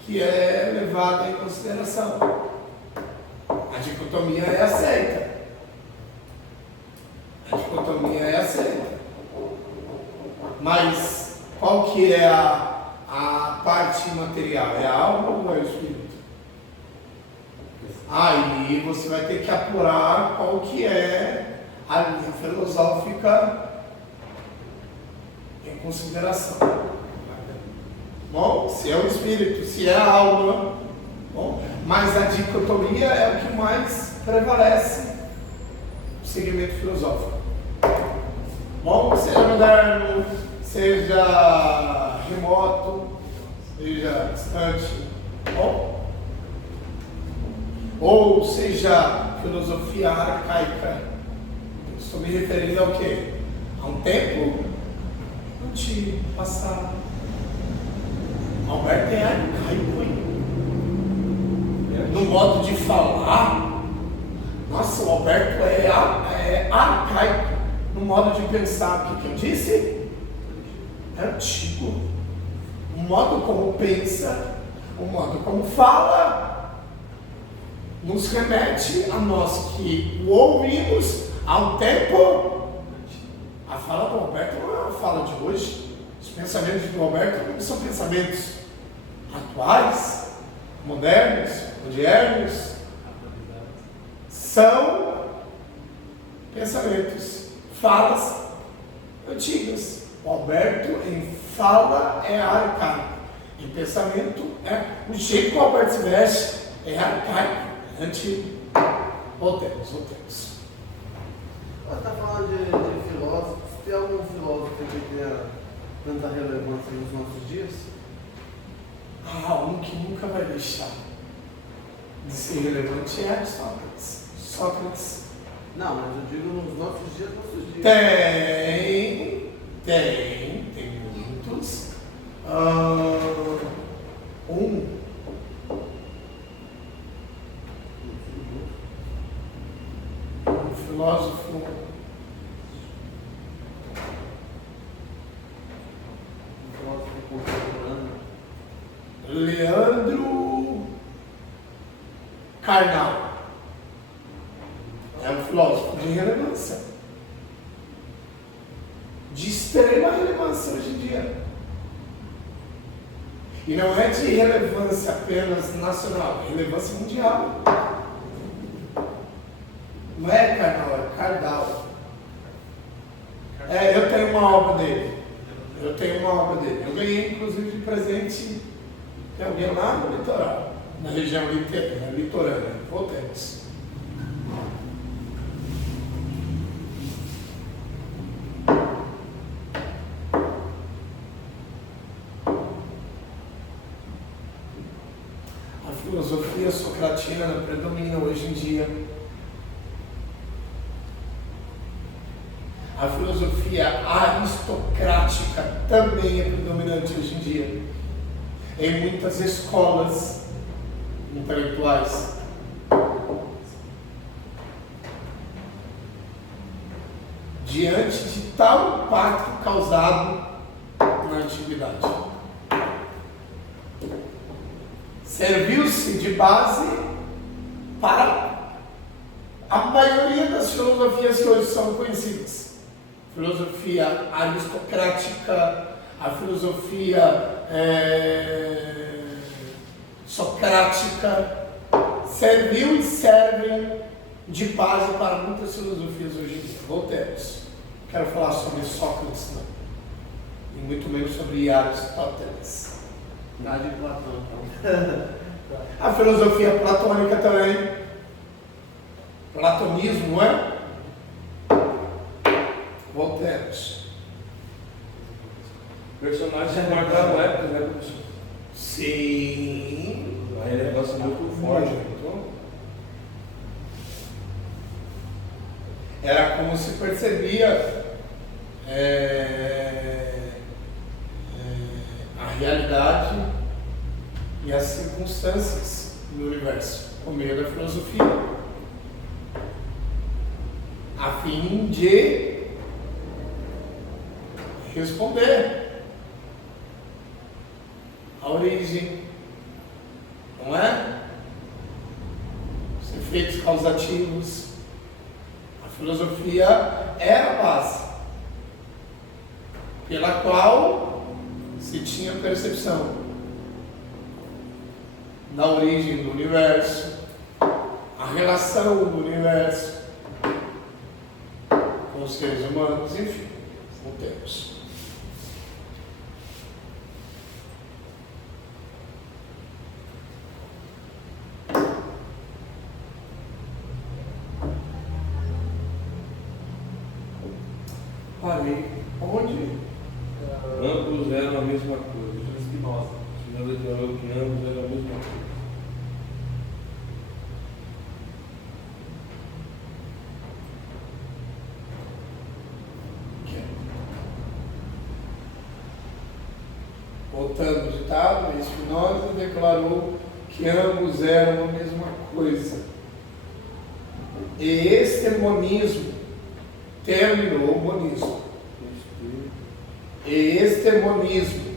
que é levada em consideração. A dicotomia é aceita. A dicotomia é aceita. Mas qual que é a parte material? É a alma ou é o espírito? Aí você vai ter que apurar qual que é a linha filosófica em consideração. Bom, se é o espírito, se é a alma, bom, mas a dicotomia é o que mais prevalece no segmento filosófico. Bom, seja moderno, seja remoto, seja distante, bom, ou seja, filosofia arcaica. Estou me referindo ao quê? A um tempo antigo, passado. Alberto é arcaico, hein? No modo de falar. Nossa, o Alberto é arcaico. No modo de pensar. O que eu disse? É antigo. O modo como pensa, o modo como fala, nos remete a nós que o ouvimos há um tempo. A fala do Alberto não é a fala de hoje. Os pensamentos do Alberto não são pensamentos atuais, modernos, odiernos. São pensamentos, falas antigas. O Alberto em fala é arcaico. Em pensamento é o jeito que o Alberto se veste é arcaico, é antigo. Voltemos. Você está falando de filósofos. Tem algum filósofo que tenha tanta relevância nos nossos dias? Um que nunca vai deixar de ser relevante é Aristóteles. Sócrates. Não, mas eu digo nos nossos dias. Tem muitos. Um filósofo. Leandro Carnal. É um filósofo de relevância. De extrema relevância hoje em dia. E não é de relevância apenas nacional, é relevância mundial. Não é Carnal, é Cardal. Eu tenho uma obra dele. Eu ganhei inclusive de presente de alguém lá no litoral, na região litorânea. Voltemos. A filosofia socratiana predomina hoje em dia. A filosofia aristocrática também é predominante hoje em dia. Em muitas escolas intelectuais. Diante de tal impacto causado na antiguidade. Serviu-se de base para a maioria das filosofias que hoje são conhecidas. Filosofia aristocrática, a filosofia socrática, serviu e servem de base para muitas filosofias hoje em dia. Voltemos. Quero falar sobre Sócrates, não. E muito menos sobre Aristóteles. Tá de Platão, então. A filosofia platônica também. Platonismo, não é? Voltemos. Personagens que marcaram épocas, né, professor? Sim. A relevância muito forte. Era como se percebia a realidade e as circunstâncias do universo por meio da filosofia, a fim de responder a origem, não é? Os efeitos causativos. A filosofia é a base pela qual se tinha percepção da origem do universo, a relação do universo com os seres humanos, enfim, não temos. Parei. Onde? Ambos eram a mesma coisa. Spinoza. Spinoza declarou que ambos eram a mesma coisa. voltando o ditado, Spinoza declarou que ambos eram a mesma coisa. E este monismo terminou o monismo. E este monismo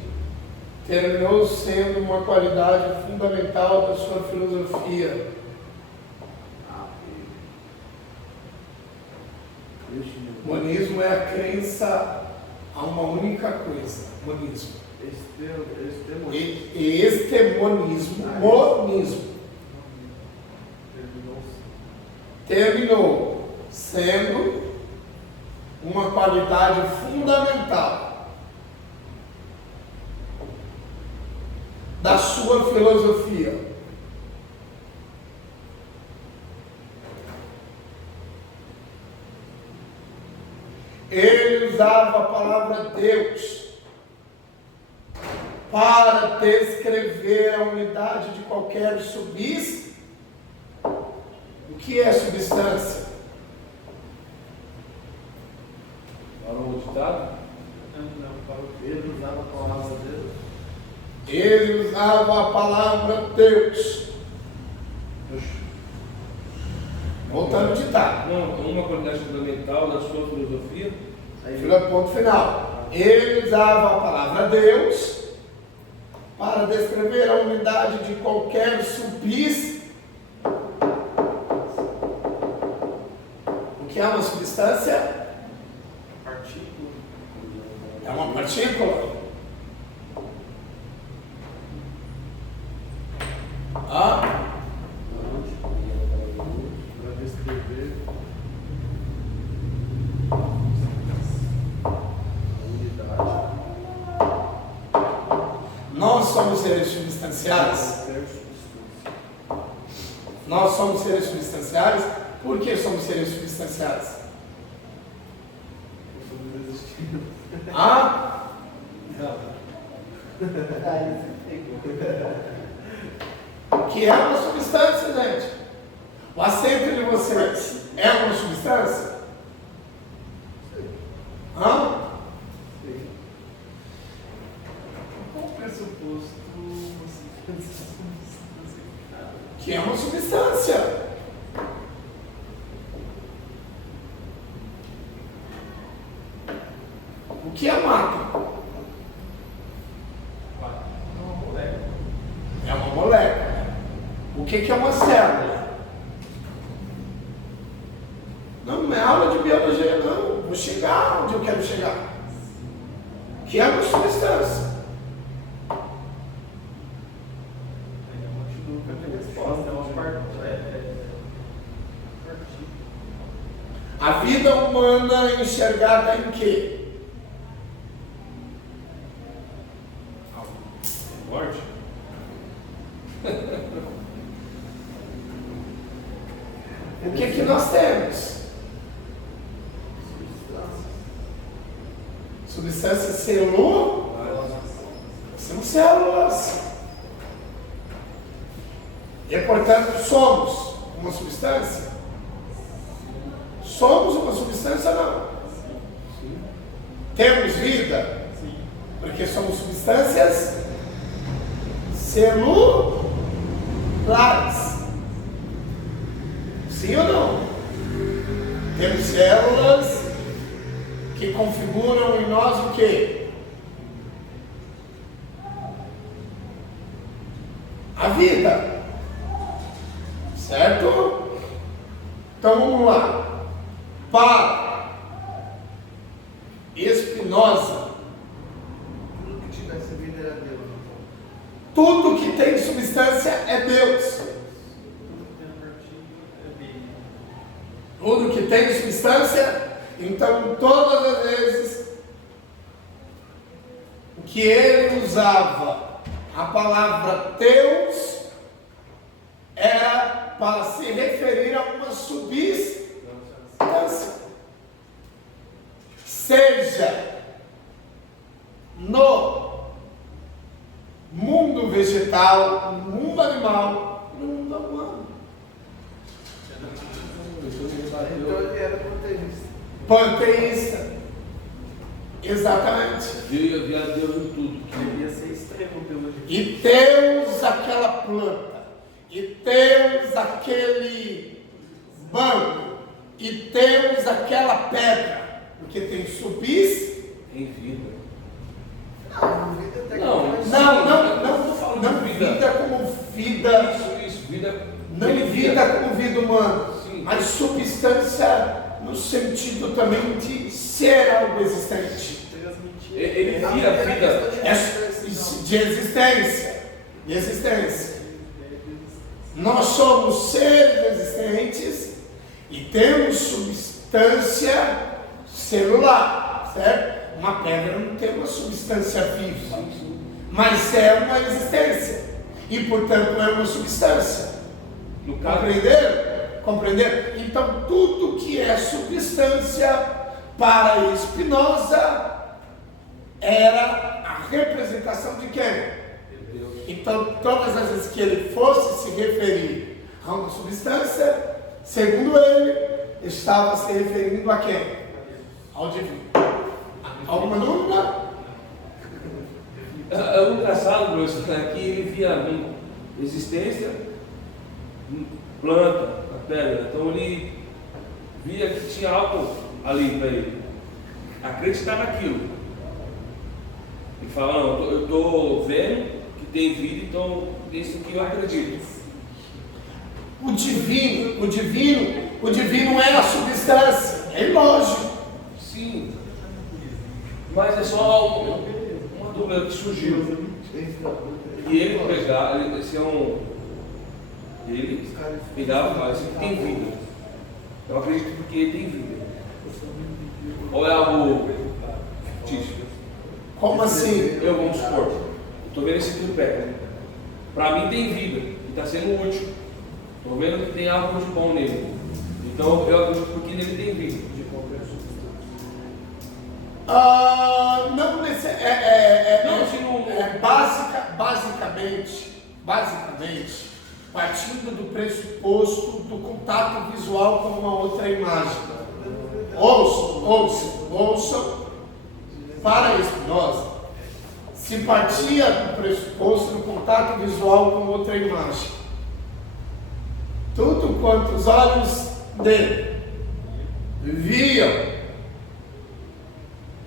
terminou sendo uma qualidade fundamental da sua filosofia. Monismo é a crença a uma única coisa. Monismo. E este monismo terminou sendo uma qualidade fundamental da sua filosofia. Ele usava a palavra Deus para descrever a unidade de qualquer substância. O que é substância? Para o ditado? Ele usava a palavra Deus. Ele usava a palavra Deus. Voltando ao ditado. Não, como uma qualidade fundamental da sua filosofia. Ponto final. Ele usava a palavra Deus para descrever a unidade de qualquer substância. O que é uma substância? Partícula. É uma partícula. Para descrever a unidade. Nós somos seres substanciais. Nós somos seres substanciais. Por que somos seres substanciais? O que é uma substância, gente? O assento de vocês é uma substância? Sim. Qual o pressuposto? Que é uma substância. O que é máquina? É uma molécula. O que é uma célula? Não é aula de biologia, não. Vou chegar onde eu quero chegar. Que é uma substância. A vida humana é enxergada em quê? Morte? O que nós temos? Substâncias celulares. São células. E, portanto, somos uma substância? Somos uma substância ou não? Sim. Temos vida? Sim. Porque somos substâncias celulares. Sim ou não? Temos células que configuram em nós o quê? A vida. Certo? Então vamos lá. Para Spinoza, Tudo que tivesse vida era Deus. tudo que tem substância é Deus. Tudo que tem substância, então todas as vezes que ele usava a palavra Deus era para se referir a uma substância. Seja no mundo vegetal, no mundo animal, no mundo humano. Então ele era panteísta. Panteísta. Exatamente. Veio a Deus em tudo. Devia ser extremo pelo jeito. E Deus aquela planta, e Deus aquele banco, e Deus aquela pedra, porque tem subis. Em vida. Não, vida até que Não, faz- não tô falando Não de vida. vida como vida, Isso, vida. não vida como vida humana, Sim. mas substância no sentido também de ser algo existente. Transmitir. Ele Não, via a era vida. questão de É existência, de existência, de existência. Nós somos seres existentes e temos substância celular, certo? Uma pedra não tem uma substância viva, mas é uma existência e, portanto, é uma substância. No caso, Compreenderam? Compreenderam? Então, tudo que é substância para Spinoza era a representação de quem? Então, todas as vezes que ele fosse se referir a uma substância, segundo ele, estava se referindo a quem? Ao divino. Alguma dúvida? é engraçado, professor, é que ele via existência, planta, a pedra. Então ele via que tinha algo ali para ele. Acreditar naquilo. E fala, não, eu estou vendo que tem vida, então isso aqui eu acredito. O divino é a substância, é ilógico. Sim. Mas é só uma dúvida que surgiu. E ele pegava, ele pegava e falava, isso aqui tem vida. Eu acredito porque ele tem vida. Ou é algo fictício? Como assim? Eu, vamos supor, estou vendo esse tripé. Para mim tem vida e está sendo útil. Estou vendo que tem algo de bom nele. Então eu acredito porque nele tem vida. Não basicamente, partindo do pressuposto do contato visual com uma outra imagem. Ouçam, para Spinoza, se partia do pressuposto do contato visual com outra imagem. Tudo quanto os olhos dele viam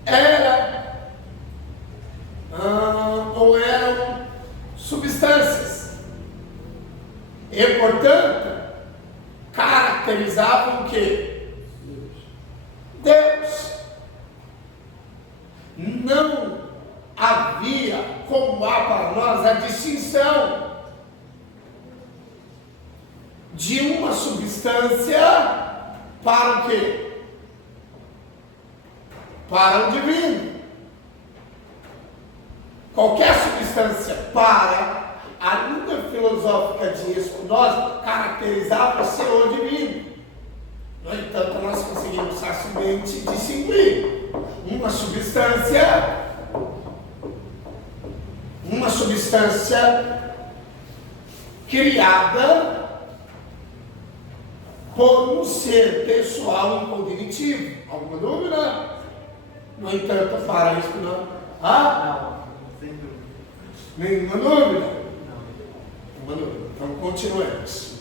eram substâncias e, portanto, caracterizavam o quê? Deus. Não havia, como há para nós, a distinção de uma substância para o quê? Para o divino. Qualquer substância para a linha filosófica de Spinoza caracterizava-se o divino. No entanto, nós conseguimos facilmente distinguir uma substância criada por um ser pessoal e cognitivo. Alguma dúvida? No entanto, para Spinoza, Não, sem dúvida. nenhuma dúvida? Nenhuma dúvida. Então, continuemos.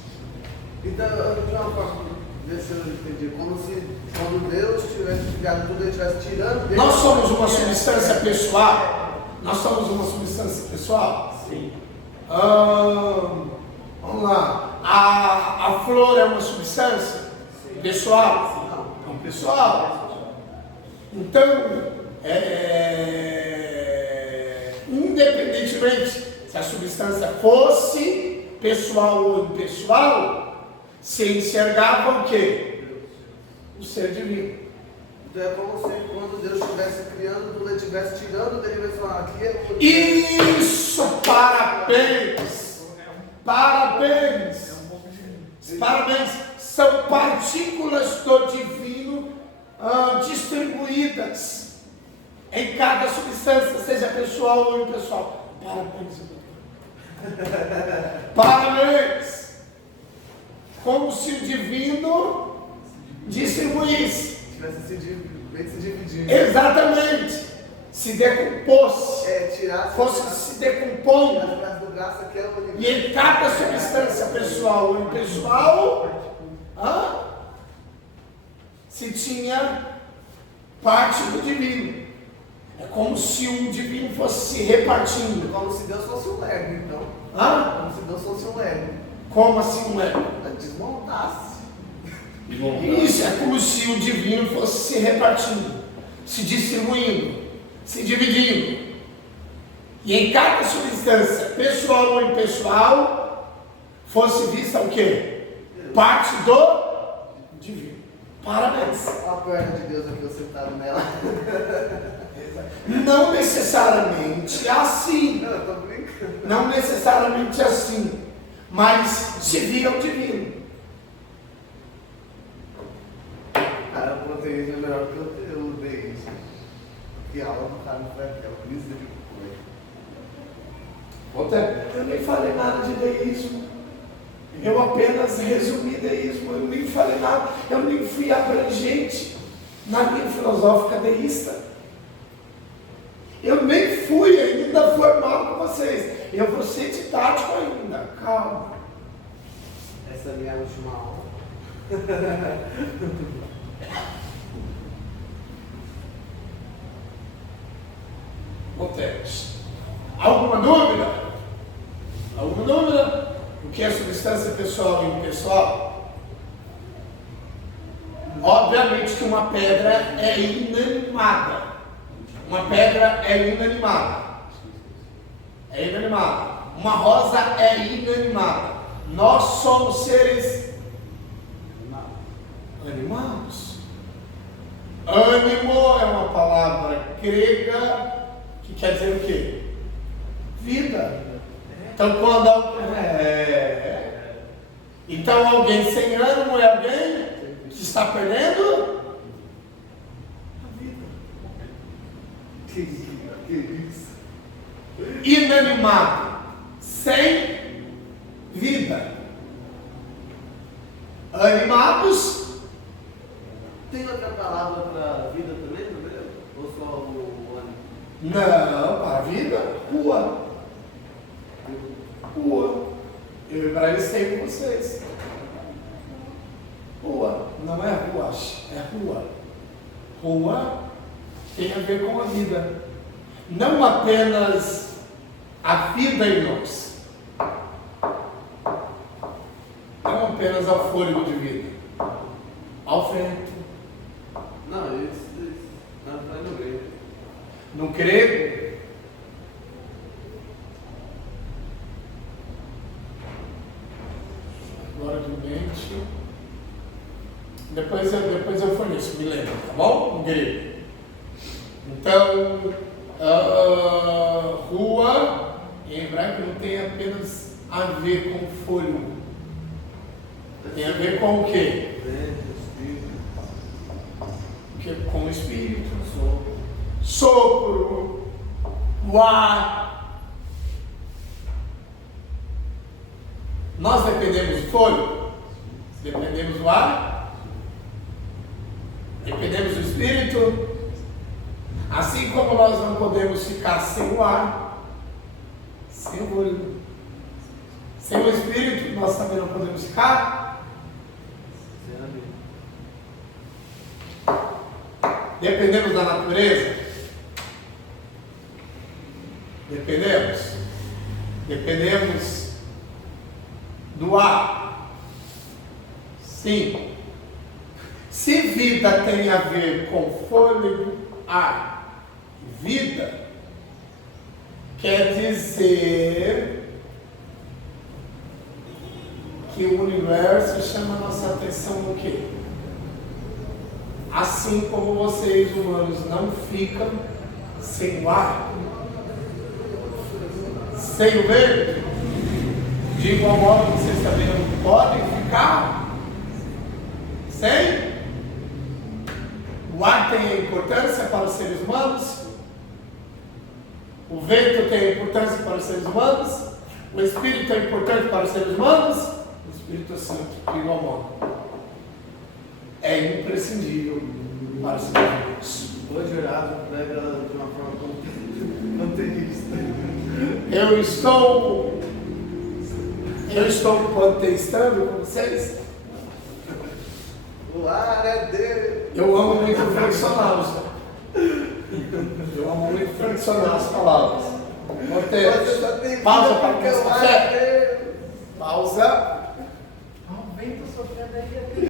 Então, de uma forma, ver se eu entendi, como se quando Deus tivesse ficado tudo, ele estivesse tirando dele. Nós somos uma substância pessoal? Nós somos uma substância pessoal? Sim. Vamos lá. A flor é uma substância pessoal? Não, pessoal. Então, independentemente se a substância fosse pessoal ou impessoal, se enxergava o quê? O ser divino. Então é como se quando Deus estivesse criando, tudo ele estivesse tirando dele, ele vai falar, aqui é o Isso! Parabéns! Parabéns! Parabéns! São partículas do divino distribuídas em cada substância, seja pessoal ou impessoal. Parabéns! Parabéns! Como se o divino distribuísse. tivesse se dividindo. Exatamente. se decomposse, tirar fosse se decompondo, as frases do braço aqui é o universo. e em cada substância pessoal ou impessoal, se tinha parte do divino. É como se o divino fosse se repartindo. Como se Deus fosse um Lego, então. Como se Deus fosse um Lego. Como assim um ego? Desmontasse. Isso, é como se o divino fosse se repartindo, se distribuindo, se dividindo. E em cada substância, pessoal ou impessoal, fosse vista o quê? Parte do divino. Parabéns. Olha a perna de Deus aqui, sentado nela. Não necessariamente assim. Não, eu tô brincando. Não necessariamente assim. Mas se via o divino. Cara, o proteísmo é melhor que o deísmo. Que aula do cara não foi aquela, por isso que Eu nem falei nada de deísmo. Eu apenas resumi deísmo. Eu nem falei nada. Eu nem fui abrangente na linha filosófica deísta. Eu nem fui ainda formal com vocês. Eu vou ser didático ainda. Calma. essa é a minha última aula. Voltemos. Alguma dúvida? Alguma dúvida? O que é substância pessoal e impessoal? Obviamente que uma pedra é inanimada. Uma pedra é inanimada. É inanimada. Uma rosa é inanimada. Nós somos seres animados. Ânimo é uma palavra grega que quer dizer o quê? Vida. Então quando então alguém sem ânimo é alguém que está perdendo a vida. Que isso? Inanimado, sem vida. Animados. Tem outra palavra para vida também, não é? Ou só o ânimo? Não, para a vida, rua. Rua. Eu embraguei com vocês. Rua, não é rua, é rua. Rua tem a ver com a vida. Não apenas a vida em nós. Não apenas ao fôlego de vida. Ao vento. Não, isso não vai no grego. No grego, agora de mente, depois eu forneço, me lembro, tá bom? No grego. Então, rua, em hebraico, não tem apenas a ver com fôlego. Tem a ver com o quê? Com o espírito. Sopro, o ar. Nós dependemos do fôlego? Dependemos do ar? Dependemos do espírito? Assim como nós não podemos ficar sem o ar, sem o fôlego, sem o espírito, nós também não podemos ficar. Dependemos da natureza? Dependemos? Dependemos do ar? Sim. Se vida tem a ver com fôlego, ar, vida, quer dizer que o universo chama a nossa atenção no quê? Assim como vocês humanos não ficam sem o ar, sem o vento, de igual modo vocês também não podem ficar sem. O ar tem importância para os seres humanos, o vento tem importância para os seres humanos, o Espírito é importante para os seres humanos, o Espírito Santo, de igual modo, é imprescindível para os seres humanos. Hoje o Erasmo prega de uma forma panteísta. Eu estou panteistando com vocês. O ar é dele. Eu amo muito flexionar os. Eu amo muito flexionar as palavras. Você só tem Pausa vida para porque o o ar café. é dele. Pausa. Vem, tô sofrendo aí.